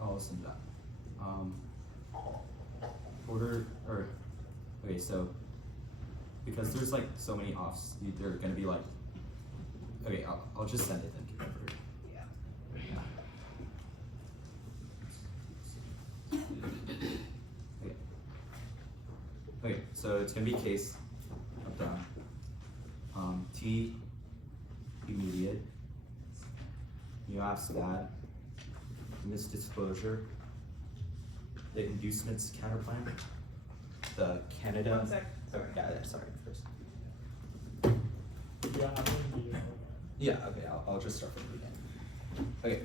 I'll listen to that. order, or, okay, so, because there's like so many offs, they're gonna be like, okay, I'll just send it then. Okay, so it's gonna be case up down. T immediate. You ask that. Misdisclosure. The inducements counterplan. The Canada. 1 sec. Sorry, sorry first. Yeah, I'm gonna need it. Yeah, okay, I'll just start from the beginning. Okay.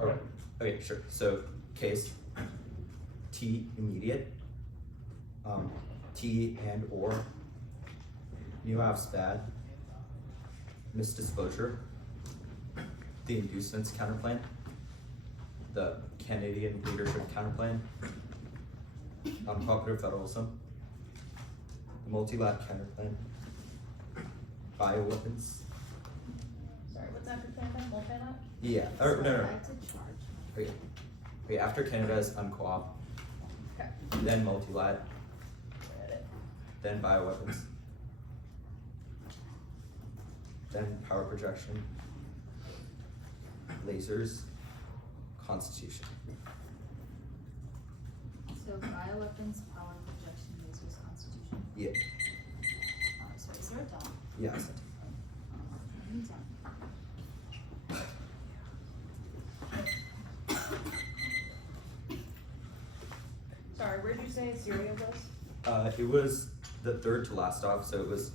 Alright. Okay, sure. So case T immediate, T and or new apps bad, misdisclosure, the inducements counterplan, the Canadian leadership counterplan, unpopular federalism, the multi-lab counterplan, bioweapons. Sorry, what's after Canada? Multi-lab? Yeah, or no. Right to charge. Okay, after Canada's uncoop, Okay. then multi-lat, Got it. then bioweapons, then power projection, lasers, constitution. So bioweapons, power projection, lasers, constitution. Yeah, Sorry, is there a dot? yeah, I sent it. Let me down. Sorry, where'd you say serial was? It was the third to last off, so it was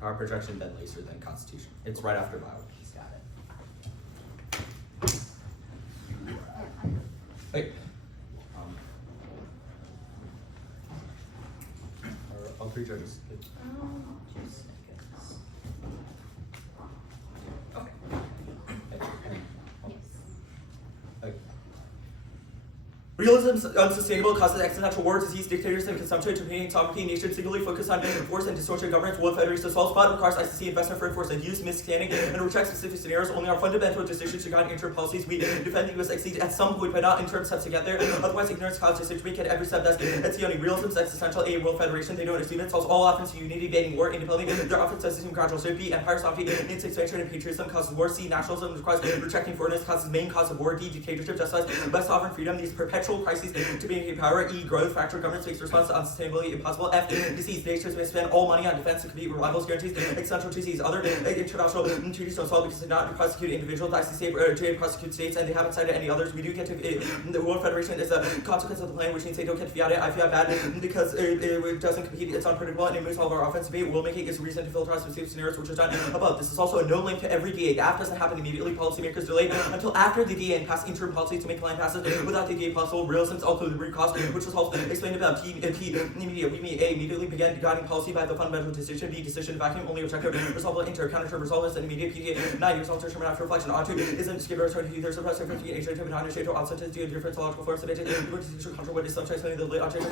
power projection, then laser, then constitution. It's right after bioweapons. Got it. Okay. All three judges. 2 seconds. Okay. Okay. Realism's unsustainable causes existential war, disease, dictatorship, and consumption, Japan, sovereignty, nation singularly focused on force and distortion governance, world federation assault spot requires ICC investment for enforcement use, misunderstanding, and reject specific scenarios. Only our fundamental decisions to guide interim policies. We defend the U.S. exceed at some point, but not in term steps together. Otherwise, ignorance causes decision making at every step. That's the only realism's existential a world federation. They don't assume it solves all offense to unity, banning war, independently. Their offense does assume gradual should be empire sovereignty, its expansion and patriotism causes war. C nationalism requires rejecting foreigners causes main cause of war. D dictatorship justifies by sovereign freedom. These perpetual crises to being power. E growth fractured government makes response to unsustainability impossible. F disease nations may spend all money on defense to compete with rivals. Guarantees essential treaties. Other international treaties don't solve because they not prosecute individuals. The ICC prosecute states, and they haven't cited any others. We do get to the World Federation is a consequence of the plan, which means they don't get to fiat it. I feel bad because it doesn't compete. It's unpredictable and it moves all of our offensive debate. Rulemaking is a reason to filter out specific scenarios, which is done above. This is also a no link to every DA. The app doesn't happen immediately. Policymakers delay until after the DA and pass interim policy to make plan passes without the DA possible. Realism's also the root cause, which was also explained about T immediate. We mean A immediately began guiding policy by the fundamental decision. B decision vacuum only objective resolve inter counter resolve and immediate PDA 9 years alteration after reflection. R2 isn't skipper turn to there's a press difference between ancient and non-ancient opposites to different logical forms of agent. Control what is subject to the late object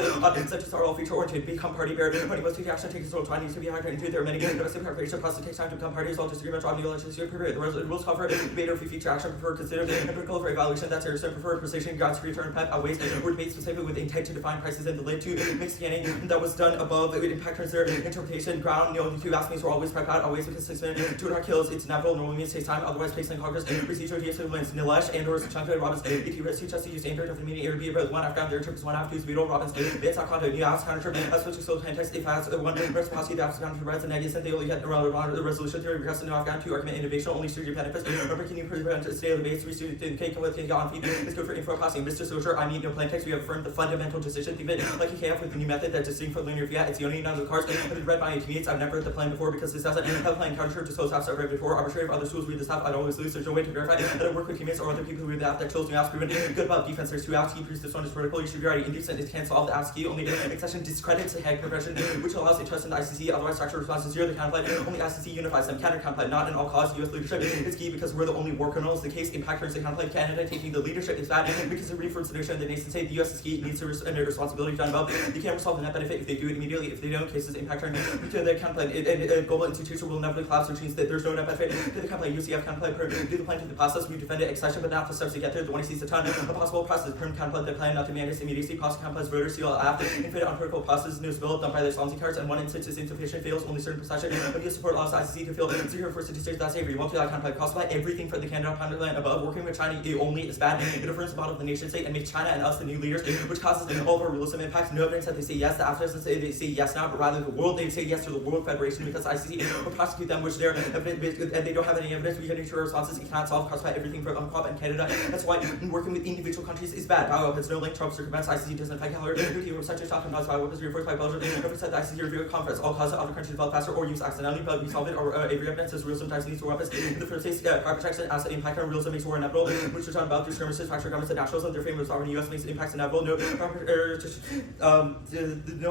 such as are all feature oriented. Become party bear. When most take action takes control. Time needs to be hard into. There are many domestic preparation process takes time to become parties. All disagreement on the elections to prepare. The rules cover debate or feature action prefer consider and critical for evaluation. That's your preferred precision. God's return pet outweighs or debate specifically with intent to define prices and the late to mixed scanning that was done above. It would impact their interpretation. Ground the two aspects were always prepped out, always with consistent 2.5 kills. It's inevitable. Normally means takes time. Otherwise, placed in Congress. Procedure DSO Lynch, Nilesh, Andor, Chunka, Robbins, ET Rescue, Chelsea, use Andor, of the meeting, Airbnb, about 1 Afghan, their trip is 1 after 2, Vito, Robbins, Bates, Conto, New House, counter trip, as switch to slow context, if has 1 reciprocity, the Afghan Reds and Negatives, and they only had around the resolution theory, request in Afghan 2, argument innovation, only studio benefits, or breaking new prevent state of the base, 3 student in cake with King on feed, is good for info passing. Mr. Soldier, I need no plain text, we have affirmed the fundamental decision, even like you can with the new method that's distinct from linear fiat, it's the only none of the cards that is read by intermediates. I've never heard the plan before because this doesn't have a plan counter to host apps I've read before. Arbitrary if other schools read this app, I'd always lose. There's no way to verify that I work with teammates or other people who read the app that chose new apps proven good about defense. There's 2 apps, key proves this one is vertical. You should be already induced and it can't solve the app's key. Only accession discredits the head progression, which allows a trust in the ICC. Otherwise, structure response is 0. The counterplan only ICC unifies them. Counter counterplan not in all cause. U.S. leadership is key because we're the only war criminals. The case impact turns the counterplan. Canada taking the leadership is bad because it reinforces the Declaration of the nation state, the U.S. needs to under responsibility done above. They can't resolve the net benefit if they do it immediately. If they don't, cases impact on the counterplan. A global institution will inevitably collapse, which means that there's no net benefit. The counterplan, UCF counterplan, do the plan to the process. We defend it, accession, but not the steps to get there. The one sees a ton of possible process. The counterplan, the plan not to mandate immediacy, possible counterplans, voters seal after infinite uncritical process, news bill done by the Swansea cards, and one instance is insufficient, fails only certain procession. But you support laws ICC to feel zero for statistics that say multi-law counterplan cost by everything for the Canada counterplan above. Working with China only is bad. It affirms the model of the nation state and makes China and us the new leaders, which causes all of our realism impacts. No evidence that they say yes. The after doesn't say they say yes now, but rather the world they say yes to the World Federation because ICC will prosecute them, which they're and they don't have any evidence. We get into our responses. It cannot solve cost by everything for crop and Canada. That's why working with individual countries is bad. Bioweapons no link. Trump circumvents ICC doesn't affect Hillary. We're such a talking about bioweapons reinforced by Belgium. Never said the ICC review conference. All cause other countries develop faster or use accidentally, but we solve it or every evidence is real sometimes needs for weapons. In the first case, carbon protection, asset impact on realism makes war inevitable, which was done about through skirmishes, fracture governments and nationalism. Their famous sovereign U.S. makes impacts inevitable. No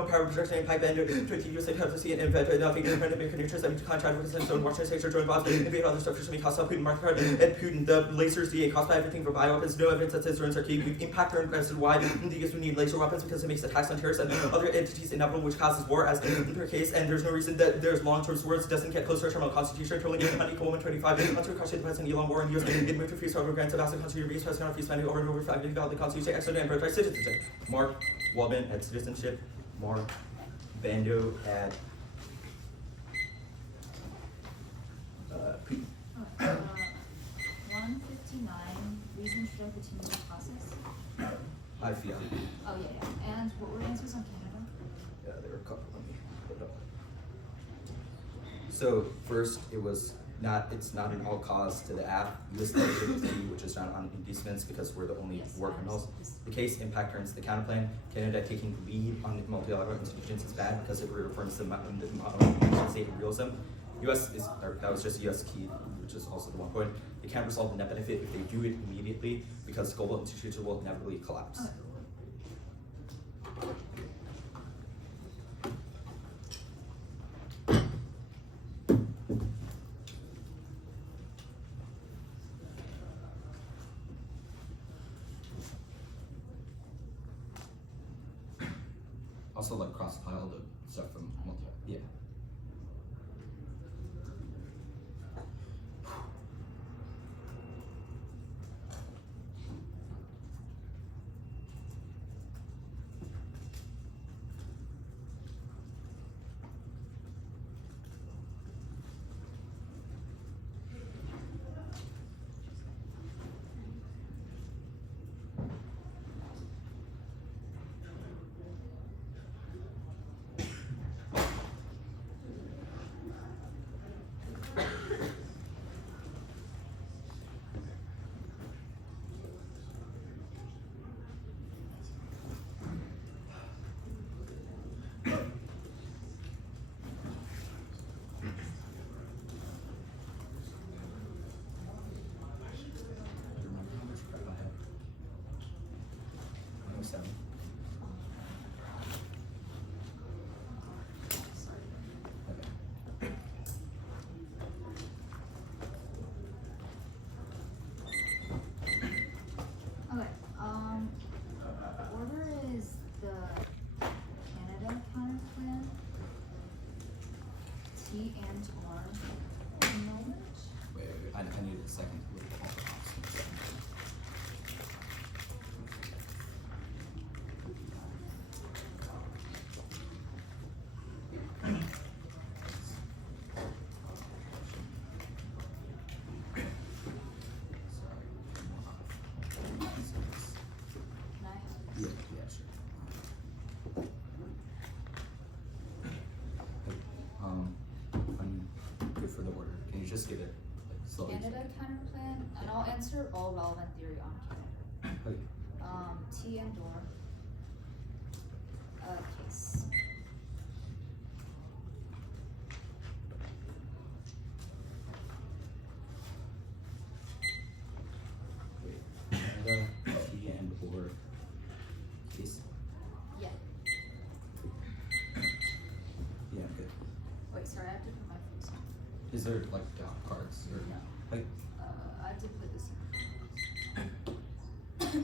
power protection impact then to keep U.S. policy and nothing independent maker natures that means contract with the Washington State or joint bonds, invade other stuff just to make cost of Putin market card and Putin the lasers DA cost by everything for bioweapons. No evidence that says drones are key. We impact our invested why because we need laser weapons because it makes attacks on terrorists and other entities inevitable, which causes war as in their case, and there's no reason that there's long-term swords doesn't get closer to terminal constitution, totally unequal 125, until question depends on Elon War and US in which free sovereign grants of asset constitution base president free spending over and over 5 about the constitution, excellent and birthright citizenship. Mark Waldman at citizenship, Mark Bando at Putin. 159, reason should I continue the process? I feel. Oh, yeah. And what were the answers on Canada? Yeah, there were a couple. Let me put it up. So first, it's not an all cause to the AFF, US legislative, which is not on inducements because we're the only war criminals. The case impact turns the counterplan. Canada taking the lead on multilateral institutions is bad because it reaffirms the state and realism. That was just US key, which is also the one point. They can't resolve the net benefit if they do it immediately because global institutions will inevitably collapse. Also, like cross-file the stuff from yeah. Order is the Canada counterplan, T and R. Wait, I need a second to look at all the options. Yeah, sure. I'm good for the order. Can you just give it like slowly? Canada counterplan, and I'll answer all relevant theory on Canada. Okay. T and or case. Wait. Canada, T and or case. Yeah. Yeah, I'm good. Wait, sorry, I have to put my face on. Is there like cards or No. like? I have to put this in.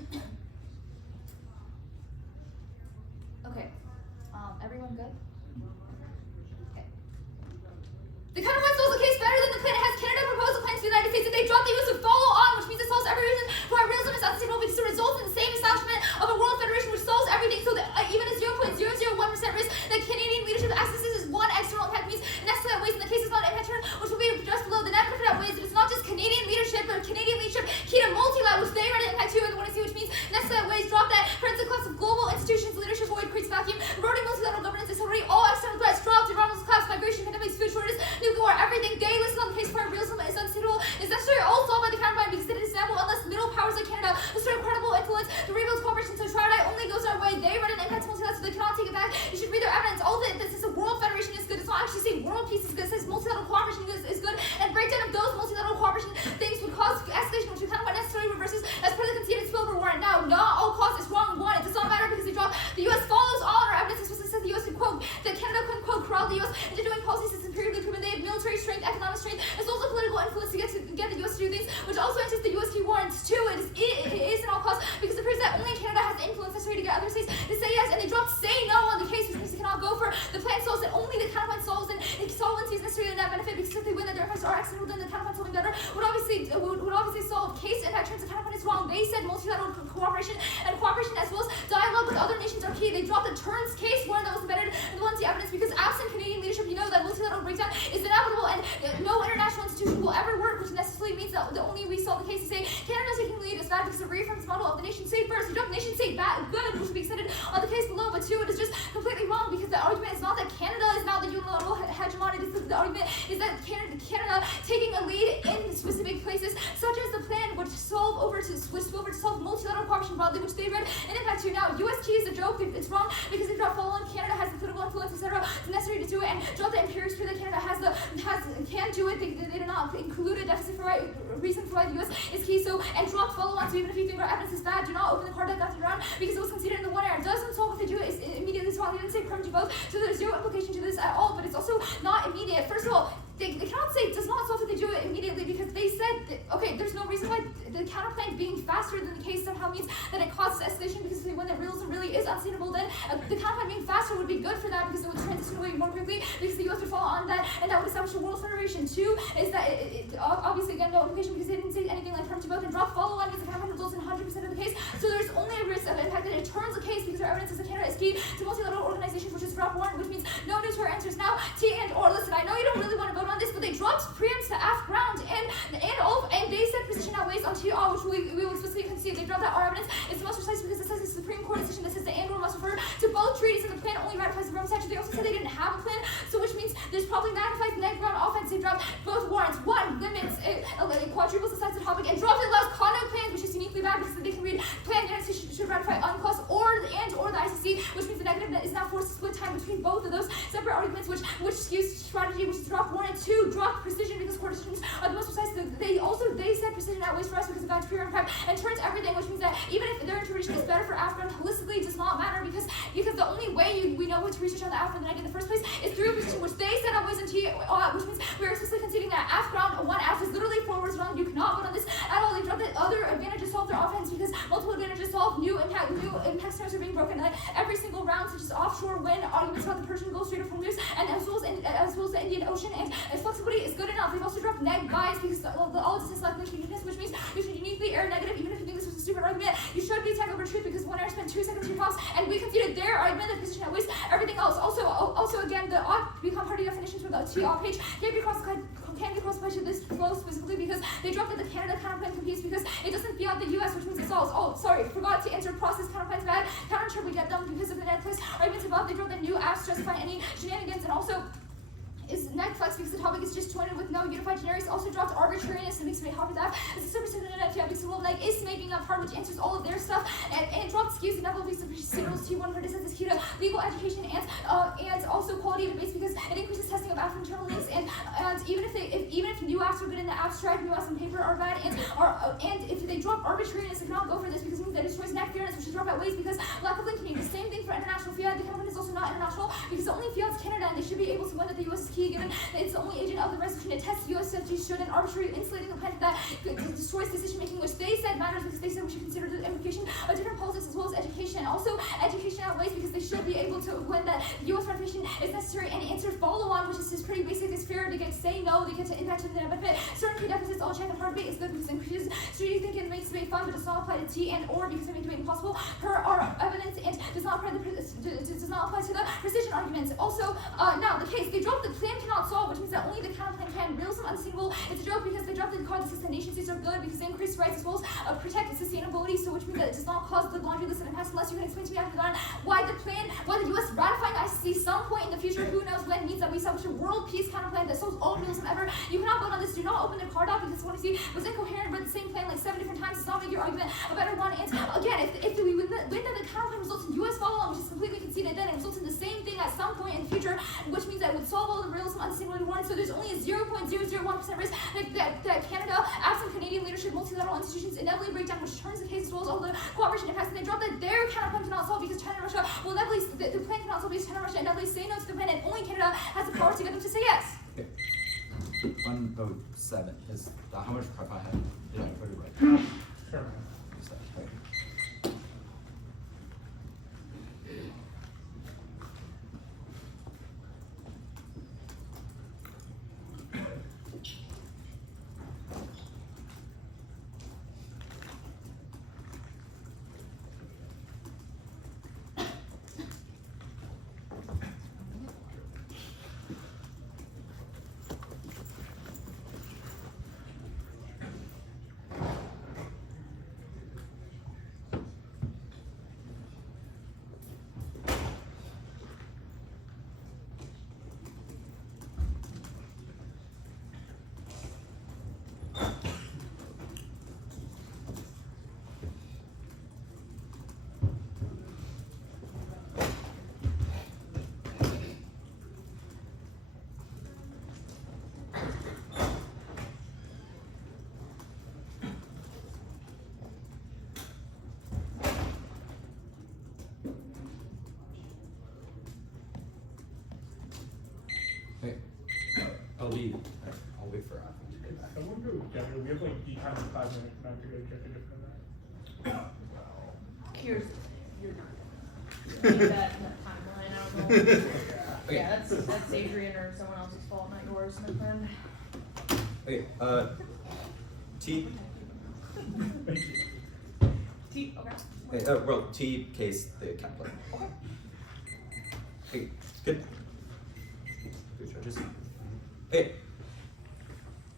unsustainable because it results in the same establishment of a world federation which solves everything. So that even a 0.001% risk that Canadian leadership accesses is one external impact means necessary outweighs in the case is not impact term, which will be just below the net benefit outweighs. It's not just Canadian leadership, but Canadian leadership key to multilateral, which they read impact too, and the 1C, which means necessary outweighs. Drop that parental class of global institutions, leadership void creates vacuum, reverting multilateral governance is already all external threats. Drop environmental collapse, migration, pandemics, food shortages, nuclear war, everything. They listed on the case for realism is unsuitable. Is necessary all solved by the counterpart because it is example unless middle powers like Canada will sort of credible influence to rebuild cooperation. So Triad only goes our way. They read an impact multilateral, so they cannot take it back. You should read their evidence. All that this is a world federation is good. It's not actually saying world peace is good. It says multilateral cooperation is good. And breakdown of those multilateral cooperation things would cause escalation, which we kind of necessarily reverses as per the conceded spillover warrant. Now, not all cause is wrong. One, it does not matter because they drop the U.S. follows all our evidence. Explicitly said the U.S. could quote that Canada couldn't quote corral the U.S. into doing policies since periodically proven they have military strength, economic strength, as well as political influence to get the U.S. to do things, which also enters the U.S. key warrants too. It is an all cause because it proves that only Canada has the influence necessary to get other states to say yes, and they dropped say no on the case, which means they cannot go for the plan solves and only the counterplan solves, and solvency is necessary to that benefit because if they win that their efforts are accidental, then the counterplan solving better would obviously solve case impact terms. The counterplan is wrong. They said multilateral cooperation and cooperation as well as dialogue with other nations are key. They dropped the turns case warrant that was embedded in the 1C evidence because absent Canadian leadership, you know that multilateral breakdown is inevitable and no international institution will ever work, which necessarily means that the only we solve the case to say Canada's taking the lead is bad because it reaffirms the model of the nation state first. You dropped nation state bad good, which will be extended on the case below, but two, it is just completely wrong because the argument is not that Canada is now the unilateral hegemon. It is the argument is that Canada taking a lead in specific places, such as the plan which solve over to solve multilateral cooperation broadly, which they read and impact to. Now, U.S. key is a joke. It's wrong because they drop follow on Canada has the political influence, etc. It's necessary to do it, and drop the empirics proof that Canada can do it. They did not include a deficit for reason for why the U.S. is key. So and drop follow on. So even if you think our evidence is bad, do not open the card that round because it was considered in the one error. It doesn't solve if they do it. It's immediately wrong. They didn't say perm to both, so there's zero implication to this at all. But it's also not immediate. First of all, they cannot say it does not solve if they do it immediately because they said that, okay, there's no reason why the counterplan being faster than the case somehow means that it causes escalation because when the realism really is unsustainable, then the counterplan being faster would be good for that because it would transition away more quickly because the U.S. would fall on that and that would establish a world federation. Two is that obviously again no implication because they didn't say anything like perm to both, and drop follow on means the counterplan results in 100% of the case. So there's only a risk of impact that it turns the case because our evidence is that Canada is key to multilateral organizations, which is drop warrant, which means no new to our answers. Now T and or listen, I know you don't really want to vote on this, but they dropped preempts to AF ground and they said precision outweighs on TO, which we will explicitly concede. They dropped that our evidence is the most precise because it says it's a Supreme Court decision that says the and or must refer to both treaties and the plan only ratifies the Rome Statute. They also said they didn't have a plan, so which means there's probably magnifies the ground offense. They dropped both warrants. One limits quadruples the size of the topic and dropped it allows conduct plans, which is uniquely bad because they can read plan units should ratify unclause or the ICC, which means the negative is now forced to split time between both of those separate arguments, which skews strategy, which is drop warrant. Two, drop precision because court decisions are the most precise. They said precision outweighs for us because of God's pure impact and turns everything, which means that even if their interpretation is better for Afghan, holistically it does not matter because the only way we know what to research on the Afghan in the first place is through precision, which they said outweighs in T, which means we are explicitly conceding that Afghan 1F is literally forwards wrong. You cannot vote on this at all. They dropped the other advantages solve their offense because multiple advantages solve new impact terms are being broken. Like every single round, such as offshore wind, arguments about the Persian Gulf, Strait of Hormuz, and as well as the Indian Ocean, and flexibility is good enough. They've also dropped neg bias because all of this is like uniqueness, which means you should uniquely error negative. Even if you think this was a stupid argument, you should be tech over truth because one error spent 2 seconds to cross, and we conceded their argument that precision outweighs everything else. Also again, the ought become party definitions for the T page can be crossed by to this flow specifically because they dropped that the Canada counterplan competes because it doesn't beat out the US, which means it solves. Oh, sorry, forgot to answer process counterplans bad. Counter we get them because of the net place arguments above. They dropped the new apps justify any shenanigans and also is Netflix because the topic is just joined with no unified generics. Also dropped arbitrariness and makes me happy with that. It's a super student NFT because the world like is making up part which answers all of their stuff and dropped skews and inevitably signals to one participants key to legal education and also quality of debates because it increases testing of after internal links and even if new apps are good in the abstract, new apps on paper are bad and if they drop arbitrariness, they cannot go for this because it means that it destroys net fairness, which is dropped outweighs because lack of linking. The same thing for international fiat. The company is also not international because the only fiat's Canada and they should be able to win that the US is key given that it's the only agent of the resolution to test US FG should an arbitrary insulating the planet that destroys decision making, which they said matters because they said we should consider the implication of different politics as well as education. Also, education outweighs because they should be able to win that US ratification is necessary and answer follow on, which is just pretty basic. It's fair to get say no, they get to impact to the benefit. Certain key deficits, all check and hard bait is good because it increases strategic thinking and makes anticipate fun but does not apply to T and or because it may be impossible per our evidence and does not apply to the precision arguments. Also, now the case, they dropped the plan cannot solve, which means that only the counterplan can. Realism unsustainable, it's a joke because they dropped the card that says that nation states are good because they increase rights as well as protect sustainability, so which means that it does not cause the laundry list and impacts unless you can explain to me after that why the plan, why the US ratifying ICC some point in the future, who knows when, means that we establish a world peace counterplan that solves all realism ever. You cannot vote on this, do not open the card out because what you see was incoherent, read the same plan like 7 different times, does not make your argument a better one. And again, if we win that the counterplan results in US follow-on, which is completely conceded, then it results in the same thing at some point in the future, which means that it would solve all the realism unsustainability warrants. So there's only a 0.001% risk that Canada, absent Canadian leadership, multilateral institutions inevitably break down, which turns the case as well as all the cooperation impacts. And they drop that their counterplan cannot solve because China and Russia will inevitably, the plan cannot solve because China and Russia inevitably say no to the plan, and only Canada has the power to get them to say yes. Okay. 107 is how much prep I had. Did I put it right? Sure. Okay. Okay. I'll wait for Affirm to get back. I wonder, yeah, we have like the time of 5 minutes now to go executive for that. Here's your time. Leave that in that timeline, I don't know. Okay. Yeah, that's Adrian or someone else's fault, not yours, my friend. Okay, T. Thank you. T, okay. Okay, well, T case the counterplan. Okay. Okay, good. Good judges. Okay.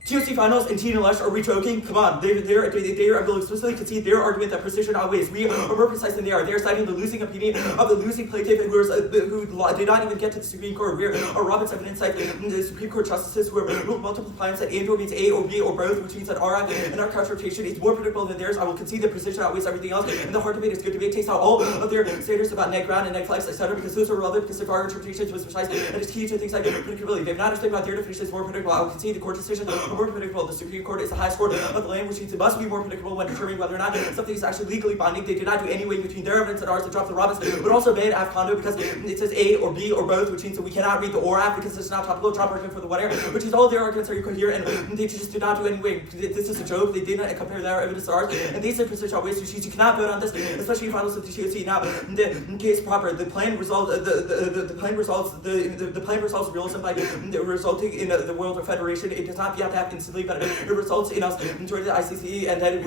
TOC finals and T-Nilesh are rechoking. Come on, they will explicitly concede their argument that precision outweighs. We are more precise than they are. They are citing the losing opinion of the losing plaintiff who did not even get to the Supreme Court. We are Robert's evidence citing the Supreme Court justices who have ruled multiple times that and or means A or B or both, which means that our and our interpretation is more predictable than theirs. I will concede that precision outweighs everything else. And the hard debate is good debate takes out all of their standards about net ground and net flights, etc. because those are relevant because our interpretation was precise and it's key to things like predictability. They've not explained about their definition is more predictable. I will concede the court decision are more predictable. The Supreme Court is the highest court of the land, which means it must be more predictable when determining whether or not something is actually legally binding. They did not do any weighing between their evidence and ours to drop the Robbins, but also ban AF condo because it says A or B or both, which means that we cannot read the or AF because it's not topical. Drop argument for the whatever, which is all their arguments are coherent, and they just did not do any weighing. This is a joke. They did not compare their evidence to ours, and they said precision outweighs, which means you cannot vote on this, especially in finals of the TOC. Now, in case proper, the plan resolves the plan resolves realism by resulting in the World Federation. It does not have to happen instantly, but it results in us joining the ICC, and then it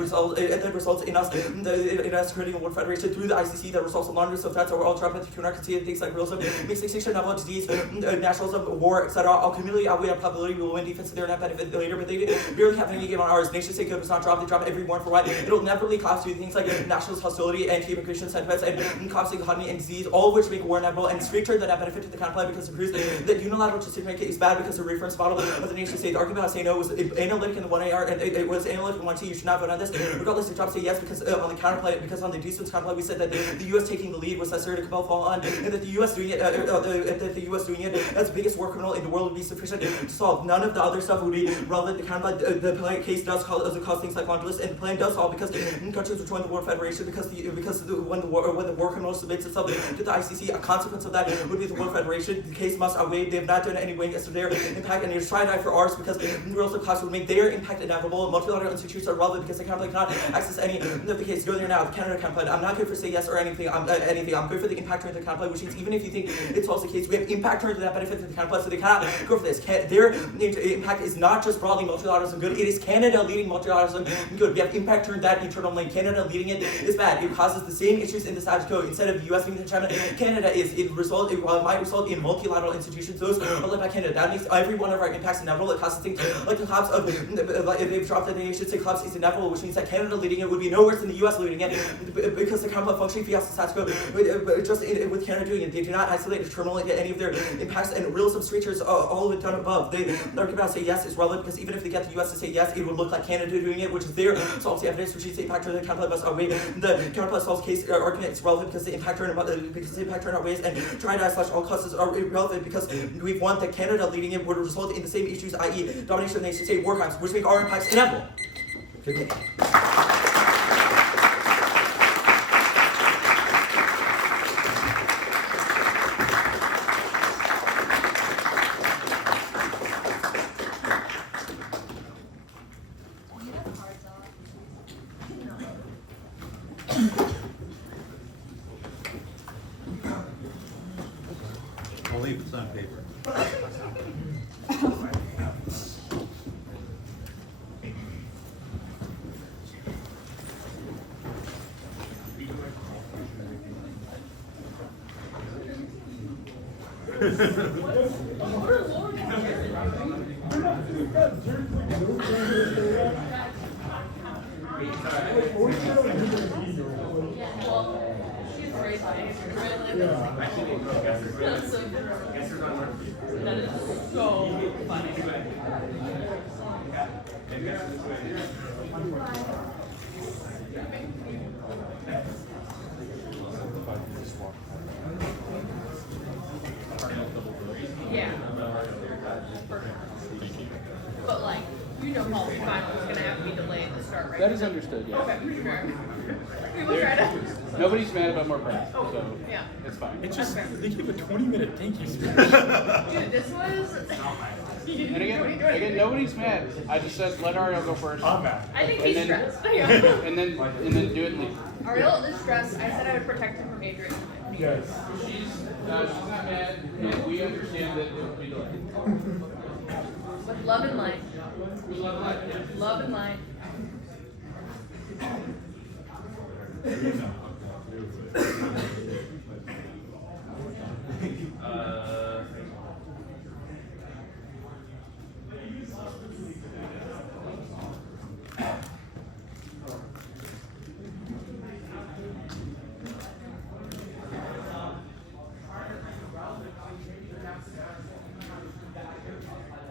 results in us creating a World Federation through the ICC that results in laundry. So that's overall Trump and concede things like realism, mixed extinction, novel disease, nationalism, war, etc. All cumulatively outweigh our probability we will win defense. They're not benefit later, but they barely have any game on ours. Nation state code was not dropped. They drop every warrant for what it'll inevitably cost you things like nationalist hostility, anti-immigration sentiments, and cost economy and disease, all of which make war inevitable and stricter than that benefit to the counterplan because it proves that unilateral decision making is bad because the reference model of the nation state. The argument about saying no was analytic in the 1AR and it was analytic in 1T. You should not vote on this. Regardless, the job say yes because on the counterplay, because on the distance counterplay, we said that the U.S. taking the lead was necessary to compel fall on, and that the U.S. doing it, as the biggest war criminal in the world would be sufficient to solve. None of the other stuff would be relevant. The counterplay, the plan case does cause things like laundry list, and the plan does solve because countries would join the World Federation because when the war criminal submits itself to the ICC, a consequence of that would be the World Federation. The case must outweigh. They have not done any weighing as to their impact, and they're trying to for ours because the rules multiple clauses would make their impact inevitable. Multilateral institutions are relevant because the counterplan cannot access any of the case. Go there now. The Canada counterplan. I'm not good for say yes or anything. I'm good for the impact turn to the counterplan, which means even if you think it's also the case, we have impact turn to that benefit to the counterplan, so they cannot go for this. Their impact is not just broadly multilateralism good. It is Canada leading multilateralism good. We have impact turn that internal lane. Canada leading it is bad. It causes the same issues in the status quo. Instead of the U.S. leading China, Canada is. It might result in multilateral institutions. Those are led by Canada. That makes every one of our impacts inevitable. It causes things like the collapse of. If they've dropped that, they should say collapse is inevitable, which means that Canada leading it would be no worse than the U.S. leading it, because the counterplan functioning via the status quo. Just with Canada doing it, they do not isolate or terminate any of their impacts and realism features. All of it done above. They are about to say yes is relevant because even if they get the U.S. to say yes, it would look like Canada doing it, which is their solves the evidence, which is the impact turn the counterplan must outweigh the counterplan solves case argument is relevant because the impact turn outweighs, and try to slash all causes are irrelevant because we want that Canada leading it would result in the same issues, i.e. domination of the nation state, war crimes, which make our impacts inevitable. Good. Only if it's on paper. She's very funny. That's so good. That is so funny. Yeah. But like, you know, college final is gonna have to be delayed to start right. That is understood, yeah. Okay, sure. We will try to. Nobody's mad about more practice, so Yeah. it's fine. It's just, they gave a 20-minute thank you speech. Dude, this was. And again, nobody's mad. I just said let Ariel go first. I'm mad. I think And he's then- stressed. And then do it and leave. Ariel is stressed. I said I would protect him from Adrian. Yes. She's not mad, and we understand that it will be delayed. With love and light. We love that. Love and light.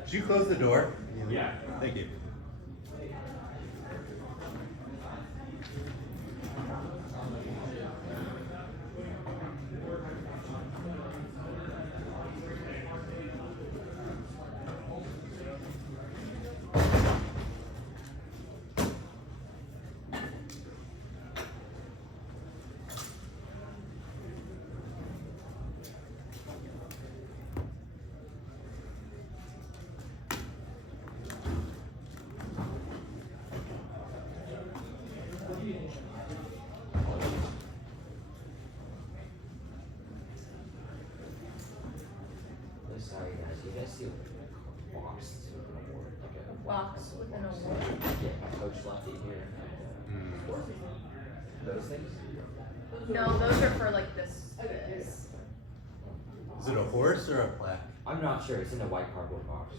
Did you close the door? Yeah. Thank you. Sorry guys, you guys see a box with an award, like a Box with an award. Yeah, my coach left it here. Those things? No, those are for like this. Is it a horse or a plaque? I'm not sure. It's in a white cardboard box.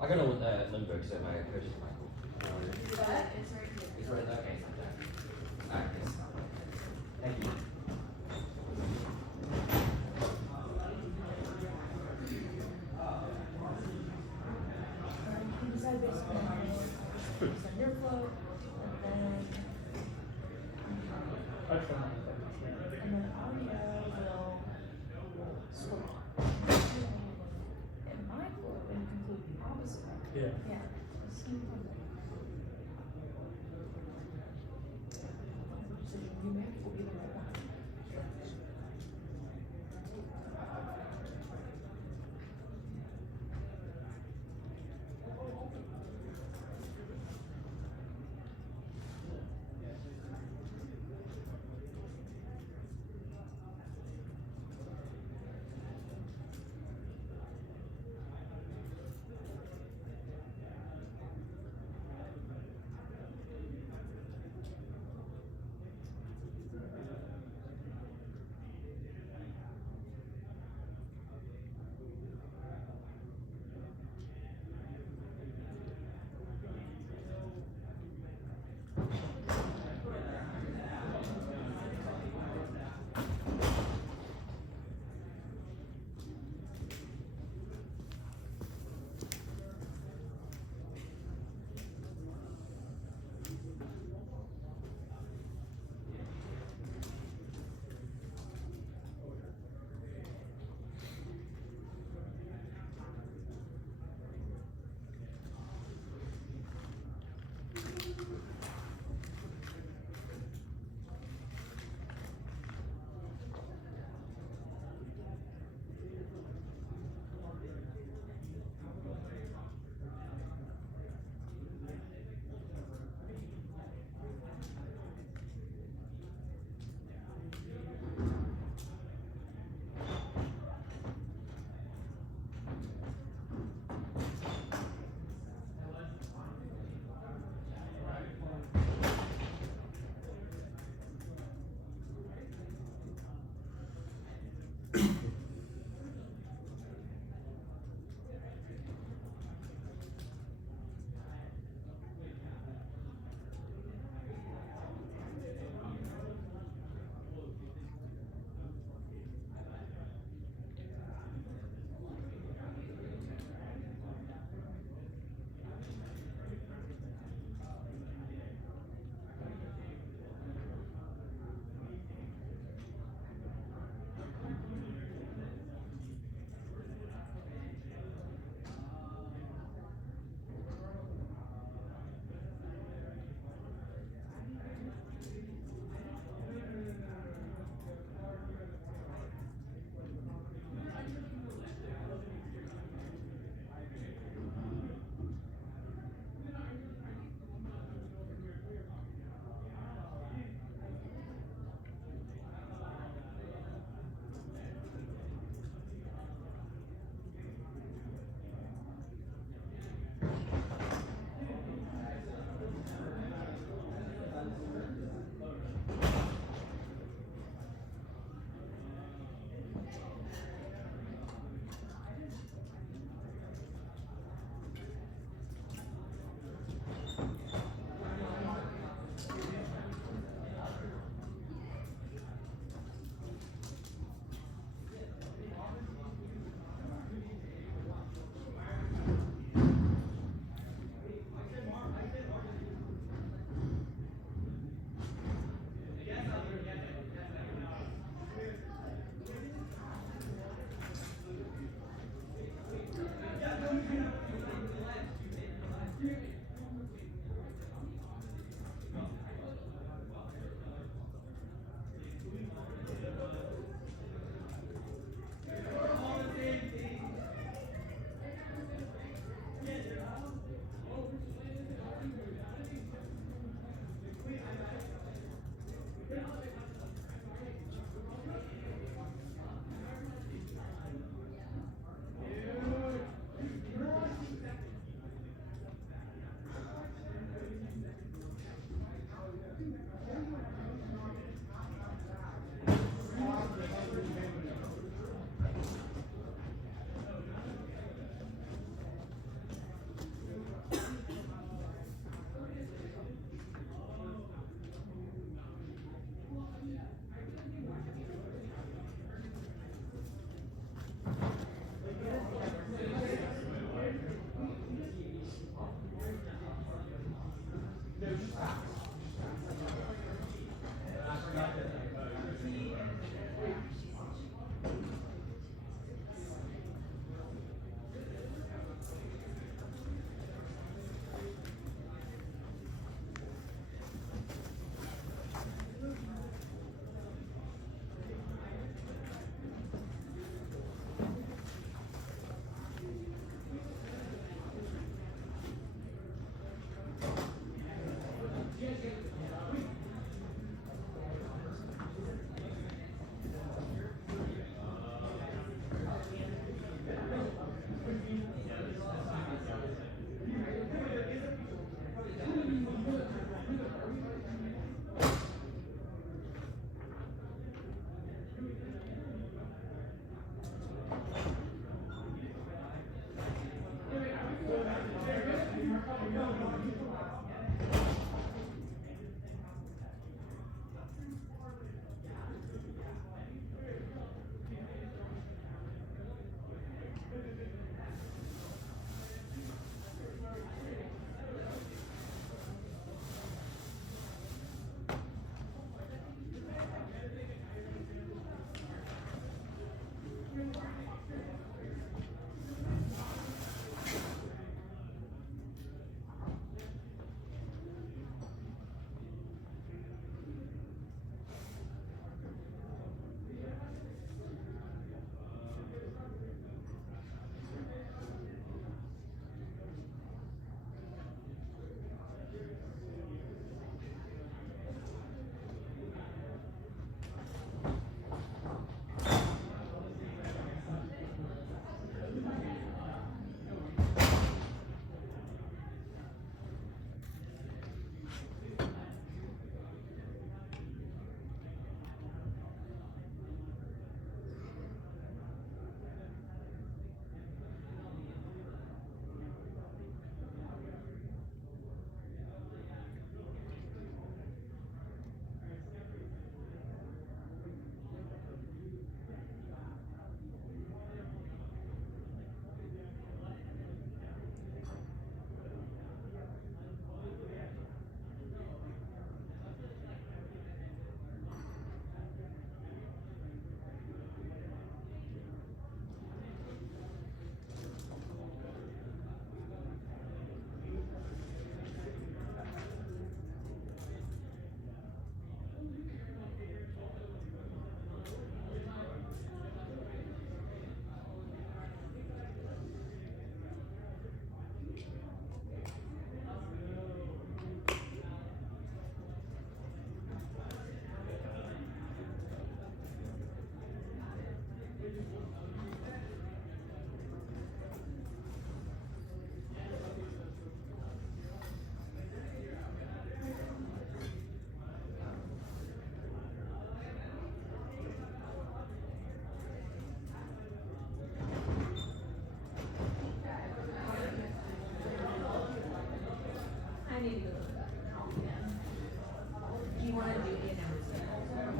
I got a Lynbrook, so my coach is Michael. It's right there. Okay, it's not there. Alright, thanks. Thank you. Yeah.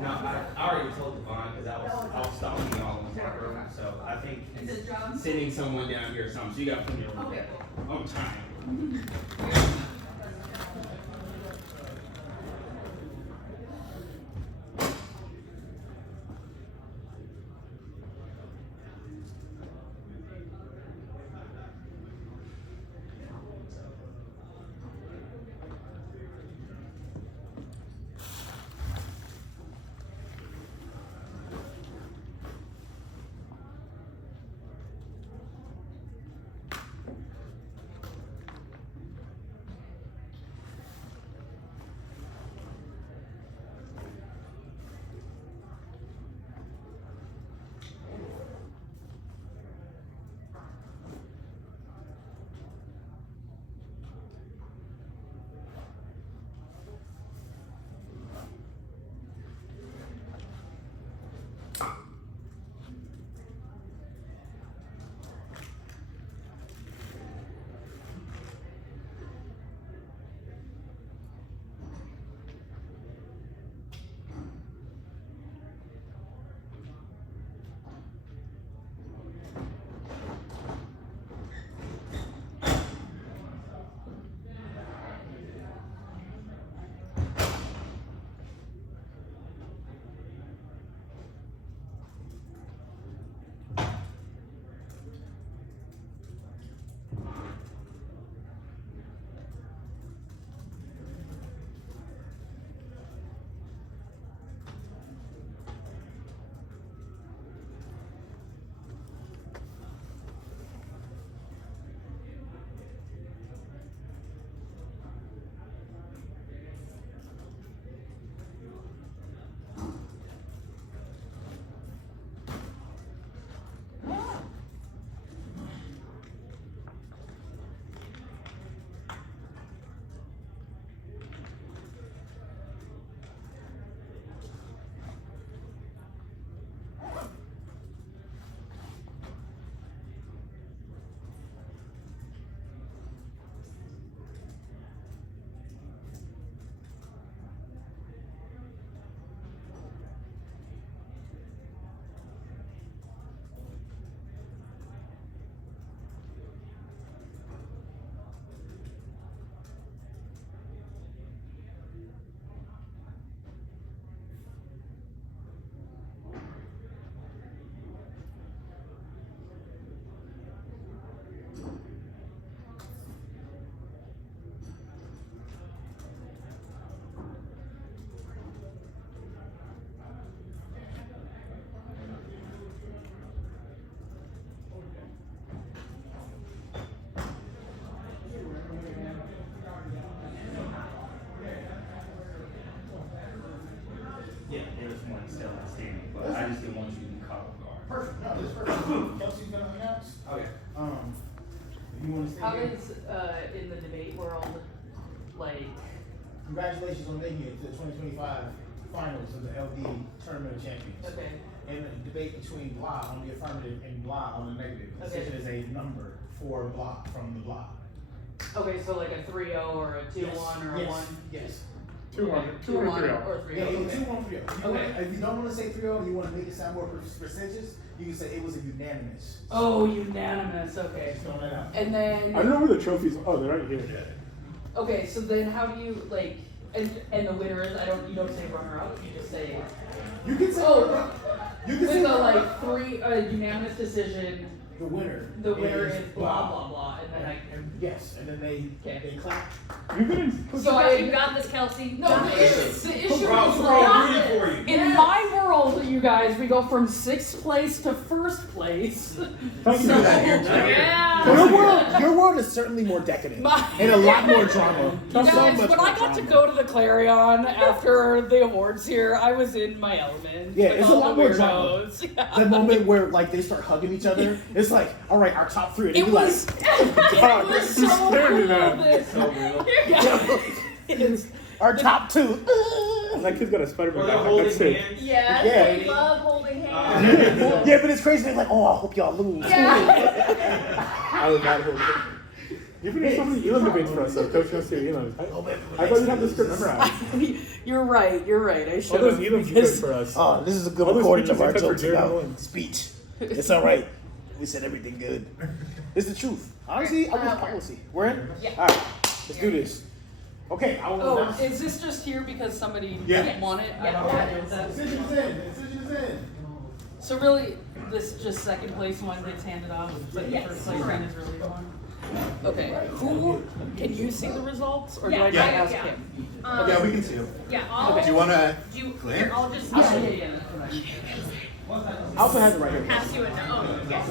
No, I already told Devon because I was stalking y'all in the locker room. So I think it's sending someone down here or something. So you got plenty of room on time. Yeah, there's one still outstanding, but I just didn't want you to be caught off guard. Perfect. No, this is perfect. Kelsey's gonna announce. Okay. If you wanna stay How here. does, in the debate world, like, Congratulations on making it to the 2025 finals of the LD Tournament of Champions. okay, And the debate between blah on the affirmative and blah on the negative. The Okay. decision is a number for blah from the blah. okay, so like a 3-0 or a 2-1 or a yes. 1? Yes. 2-1, 2 or 2-1 3-0. or 3-0, Yeah, okay. 2-1 3-0. If you Okay. want- If you don't want to say 3-0, you want to make it sound more percentages, you can say it was a unanimous. Oh, unanimous, okay. Just throwing that out. And then, I don't know where the trophies are. Oh, they're right here. okay, so then how do you, like, and the winner is, you don't say runner-up, you just say, You can say oh, you can with say a, like, unanimous decision, the winner. the winner is blah, blah, blah, and then Yes, and then they clap. You can. So You got this, Kelsey. No, the issue We're all is rooting for you. in my world, you guys, we go from 6th place to 1st place. Thank you for that. Yeah. Your world is certainly more decadent My- and a lot more drama. You guys, much when more I got to drama. go to the Clarion after the awards here, I was in my element. Yeah, with it's a all lot the more drama. weirdos. The moment where like they start hugging each other, it's like, all right, our top three. And It you was, God, it was this so is scaring me cool. now. This, So real. yeah. It's- our top two. That kid's got a Spider-Man Or they're back. holding That's it. hands. Yes, Yeah. we love holding hands. Yeah, but it's crazy. They're like, oh, I hope y'all lose. yeah. I would not hold it. You're putting so many Elam debates for us, so Coach wants to hear Elam. I thought you'd have the script memorized. You're right. I should All those have. Elams you cooked for us. Oh, this is a good All those recording speeches of our you cut for jokes Jared about Malone. speech. It's all right. We said everything good. It's the truth. Honestly, I wish policy. We're in? Yeah. All right, let's do this. Okay, I will Oh, announce. is this just here because somebody Yeah. didn't want it? I don't know. The decision is in. The decision is in. So really, this just second place one gets handed off, but the first place one is really the one? Okay, who, can you see the results, or do I just Yeah. ask him? Yeah, we can see him. Yeah, I'll. Do you wanna Do you, glance? I'll just Yeah. I also have it right here. pass you a note. Oh, yes.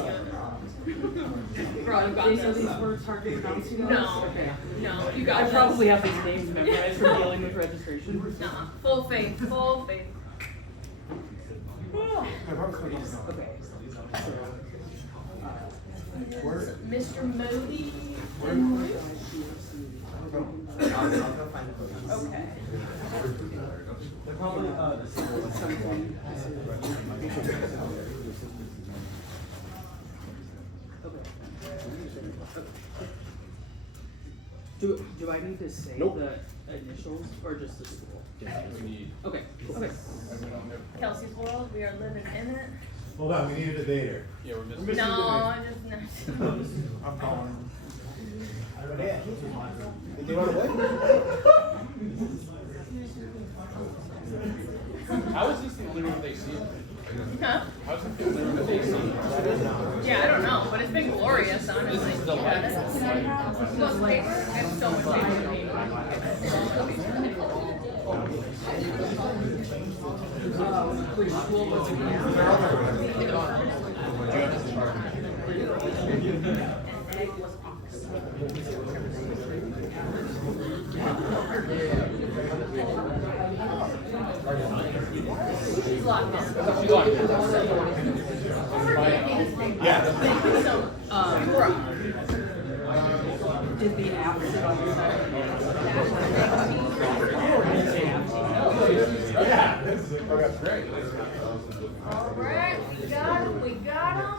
Bro, you got These are this. these words hard to pronounce, you guys? No. Okay. No, you got I this. probably have these names memorized from dealing with registration. Nuh-uh. Full faith, full faith. Okay. Mr. Modi. Okay. Do I need to say Nope. the initials or just the school? Okay. Okay. Kelsey's world, we are living in it. Hold on, we need a debater. Yeah, we're missing. No, I just no. I'm calling. Did they run away? How is this the only room they see? Huh? How is it the only room that they see? Yeah, I don't know, but it's been glorious, honestly. This is the You got it? life. Well, paper and so much paper. She's locked in. Yeah. So, we're up. Did the app sit on your side? Alright, we got him, we got him.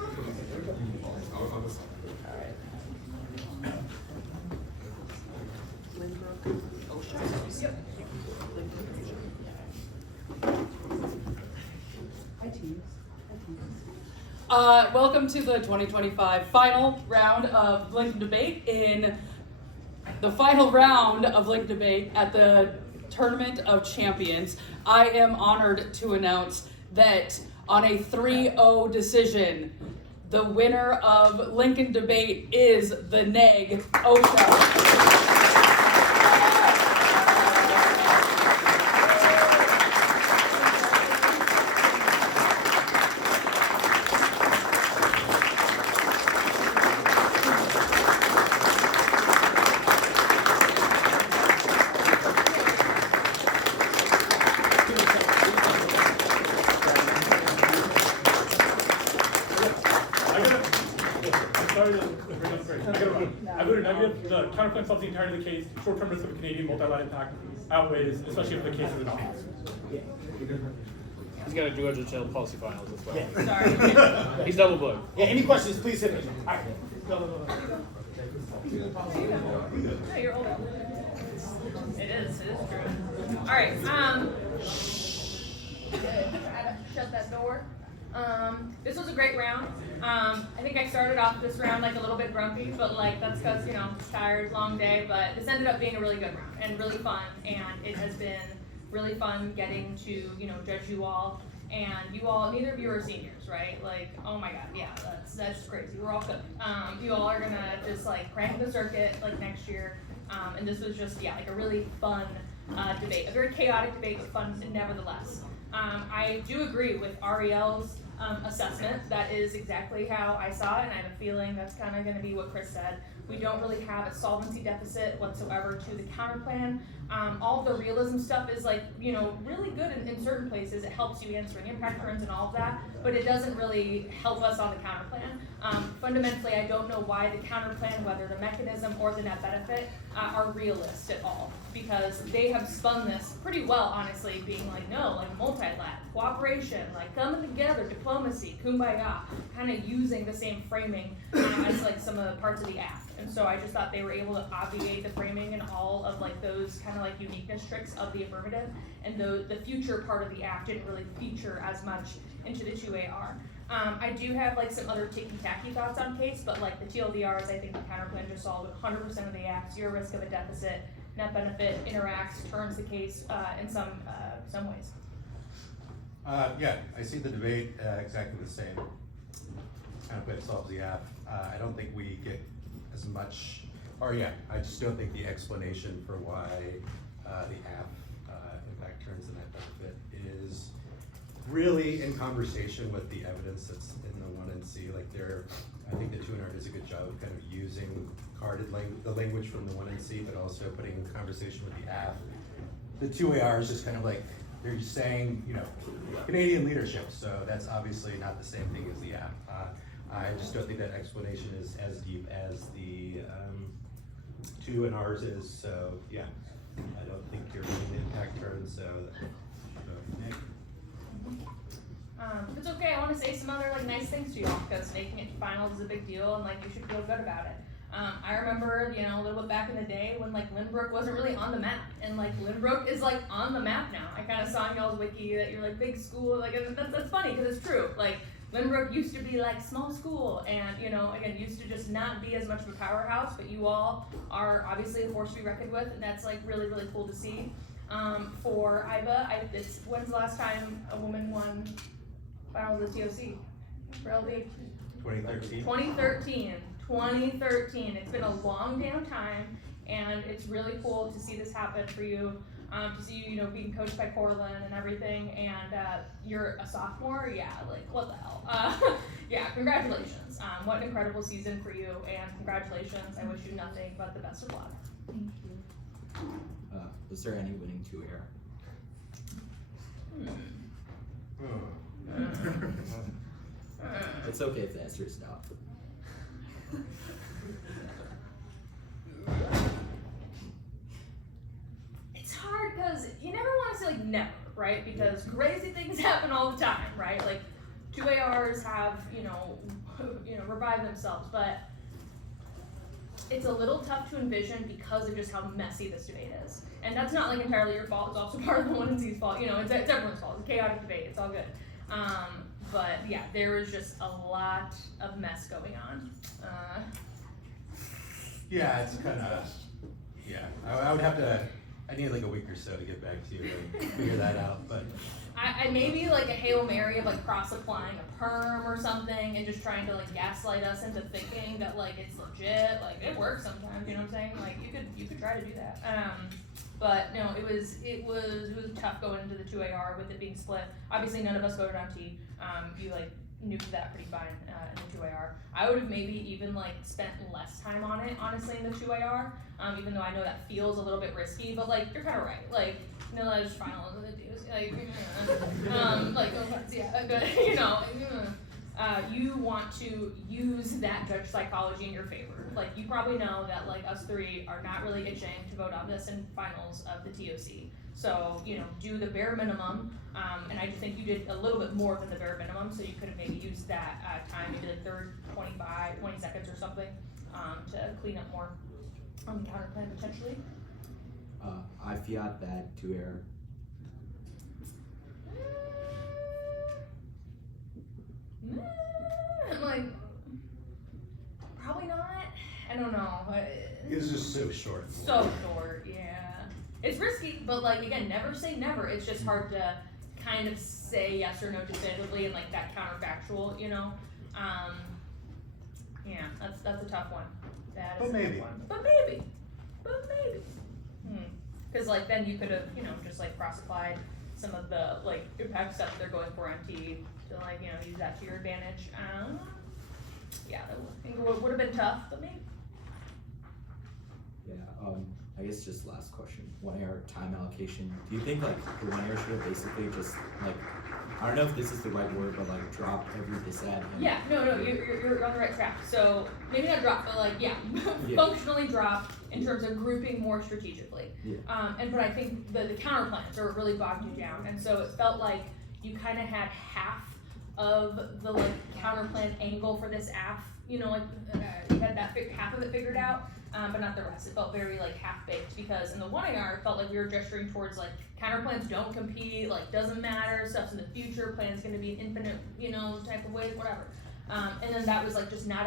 Lynbrook, OCSA. Yep. Hi, teams. Welcome to the 2025 final round of Lincoln Debate. In the final round of Lincoln Debate at the Tournament of Champions, I am honored to announce that on a 3-0 decision, the winner of Lincoln Debate is the NEG OSHA. The counterclaim solves the entirety of the case. Short-term risk of a Canadian multi-lat impact outweighs, especially if the case is not. He's got a Georgia Chill policy finals as well. Yeah. Sorry. He's double booked. Yeah, any questions, please hit me. All right. No, you're old. It is true. Alright, shut that door. This was a great round. I think I started off this round like a little bit grumpy, but like that's because, you know, tired, long day, but this ended up being a really good round and really fun, and it has been really fun getting to, you know, judge you all. And you all, neither of you are seniors, right? Like, oh my god, yeah, that's just crazy. We're all good. You all are gonna just like crank the circuit like next year. And this was just, yeah, like a really fun debate. A very chaotic debate, but fun nevertheless. I do agree with Ariel's assessment. That is exactly how I saw it, and I have a feeling that's kind of going to be what Chris said. We don't really have a solvency deficit whatsoever to the counter plan. All of the realism stuff is like, you know, really good in certain places. It helps you answering impact terms and all of that, but it doesn't really help us on the counter plan. Fundamentally, I don't know why the counter plan, whether the mechanism or the net benefit, are realist at all, because they have spun this pretty well, honestly, being like, no, like multi-lat, cooperation, like coming together, diplomacy, kumbaya, kind of using the same framing as like some of the parts of the act. And so I just thought they were able to obviate the framing and all of like those kind of like uniqueness tricks of the affirmative, and the future part of the act didn't really feature as much into the 2AR. I do have like some other ticky-tacky thoughts on case, but like the TLDRs, I think the counterplan just solved 100% of the act, zero risk of a deficit, net benefit interacts, turns the case in some ways. Yeah, I see the debate exactly the same. Counterplan solves the app. I don't think we get as much, or yeah, I just don't think the explanation for why the app in fact turns the net benefit is really in conversation with the evidence that's in the 1NC. Like I think the 2NR does a good job of kind of using the language from the 1NC, but also putting in conversation with the app. The 2AR is just kind of like, they're just saying, you know, Canadian leadership, so that's obviously not the same thing as the app. I just don't think that explanation is as deep as the 2NR's is, so yeah. I don't think you're getting the impact turn, so Nick. If it's okay, I want to say some other like nice things to y'all, because making it to finals is a big deal, and like you should feel good about it. I remember, you know, a little bit back in the day when like Lynbrook wasn't really on the map, and like Lynbrook is like on the map now. I kind of saw in y'all's wiki that you're like big school, like that's funny because it's true. Like Lynbrook used to be like small school, and you know, again, used to just not be as much of a powerhouse, but you all are obviously a force to be reckoned with, and that's like really, really cool to see. For Iva, when's the last time a woman won finals of the TOC? VLD? 2013. 2013. It's been a long damn time, and it's really cool to see this happen for you. To see you, being coached by Cortland and everything, and you're a sophomore. Yeah, like what the hell? Yeah, congratulations. What an incredible season for you, and congratulations. I wish you nothing but the best of luck. Thank you. Was there any winning 2AR? It's okay if the answer is no. It's hard because you never want to say like never, right? Because crazy things happen all the time, right? Like 2ARs have, revive themselves, but it's a little tough to envision because of just how messy this debate is. And that's not like entirely your fault, it's also part of the 1NC's fault. It's everyone's fault. It's a chaotic debate, it's all good. But yeah, there was just a lot of mess going on. Yeah, it's kind of, I would have to, I need like a week or so to get back to you and figure that out, but. I maybe like a Hail Mary of like cross-applying a perm or something and just trying to like gaslight us into thinking that like it's legit, like it works sometimes, you know what I'm saying? Like you could try to do that. But no, it was tough going into the 2AR with it being split. Obviously none of us voted on T. You like nuked that pretty fine in the 2AR. I would have maybe even like spent less time on it, honestly, in the 2AR, even though I know that feels a little bit risky, but like you're kind of right. Like I just final into the dues. Like, you want to use that judge psychology in your favor. Like you probably know that like us three are not really itching to vote on this in finals of the TOC. So, do the bare minimum, and I just think you did a little bit more than the bare minimum, so you could have maybe used that time, maybe the third 20 seconds or something, to clean up more on the counter plan potentially. I fiat that 2AR. Like, probably not. I don't know. It's just so short. So short, yeah. It's risky, but like again, never say never. It's just hard to kind of say yes or no definitively and like that counterfactual, Yeah, that's a tough one. That is a tough one. But maybe. Because like then you could have, just like cross-applied some of the like impact stuff they're going for on T to like, use that to your advantage. Yeah, I think it would have been tough, but maybe. Yeah, I guess just last question. 1AR time allocation. Do you think like the 1AR should have basically just like, I don't know if this is the right word, but like drop every dissent? Yeah, no, you're on the right track. So maybe not drop, but like functionally drop in terms of grouping more strategically. Yeah. But I think the counter plans are really bogged you down, and so it felt like you kind of had half of the like counterplan angle for this AF, you know, like you had that half of it figured out, but not the rest. It felt very like half-baked, because in the 1AR it felt like we were gesturing towards like counterplans don't compete, like doesn't matter, stuff's in the future, plan's gonna be infinite, you know, type of ways, whatever. And then that was like just not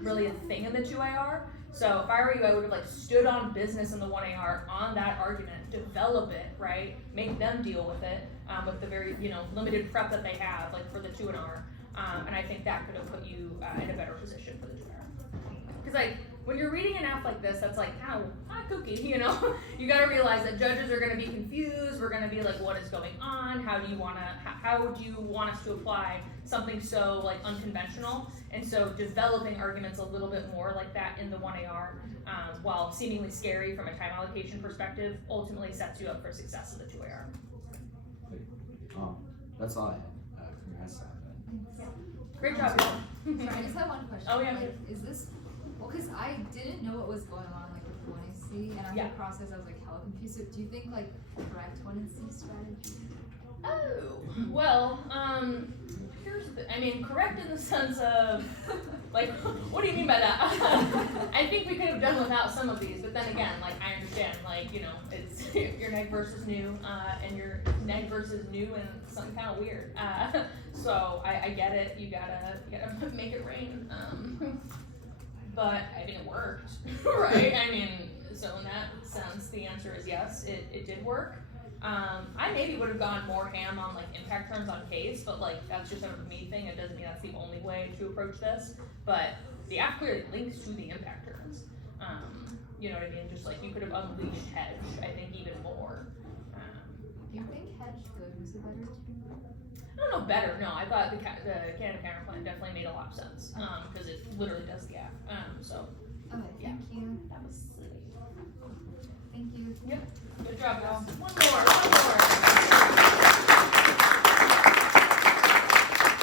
really a thing in the 2AR. So if I were you, I would have like stood on business in the 1AR on that argument, develop it, right? Make them deal with it with the very, you know, limited prep that they have, like for the 2R. And I think that could have put you in a better position for the 2AR. Because like when you're reading an app like this, that's like kind of kooky, you know. You got to realize that judges are going to be confused. We're going to be like, what is going on? How do you want us to apply something so like unconventional? And so developing arguments a little bit more like that in the 1AR, while seemingly scary from a time allocation perspective, ultimately sets you up for success in the 2AR. That's all I had. Congrats on that. Great job, y'all. Sorry, I just have one question. Oh, yeah. Like, is this, well, because I didn't know what was going on like with 1AC, and after the process I was like hella confused. So do you think like correct 1AC strategy? Oh, well, here's the, I mean, correct in the sense of, like, what do you mean by that? I think we could have done without some of these, but then again, like, I understand, like, you know, it's your neg versus new, and your neg versus new and something kind of weird. So I get it, you gotta make it rain. But I mean, it worked, right? I mean, so in that sense, the answer is yes, it did work. I maybe would have gone more ham on like impact terms on case, but like that's just a me thing. It doesn't mean that's the only way to approach this. But the app clearly links to the impact terms. You know what I mean? Just like you could have unleashed hedge, I think, even more. Do you think hedge good was a better team? I don't know better. No, I thought the Canada counterplan definitely made a lot of sense because it literally does the app. So Okay, yeah, thank you. that was silly. Thank you. Yep. Good job, y'all. One more.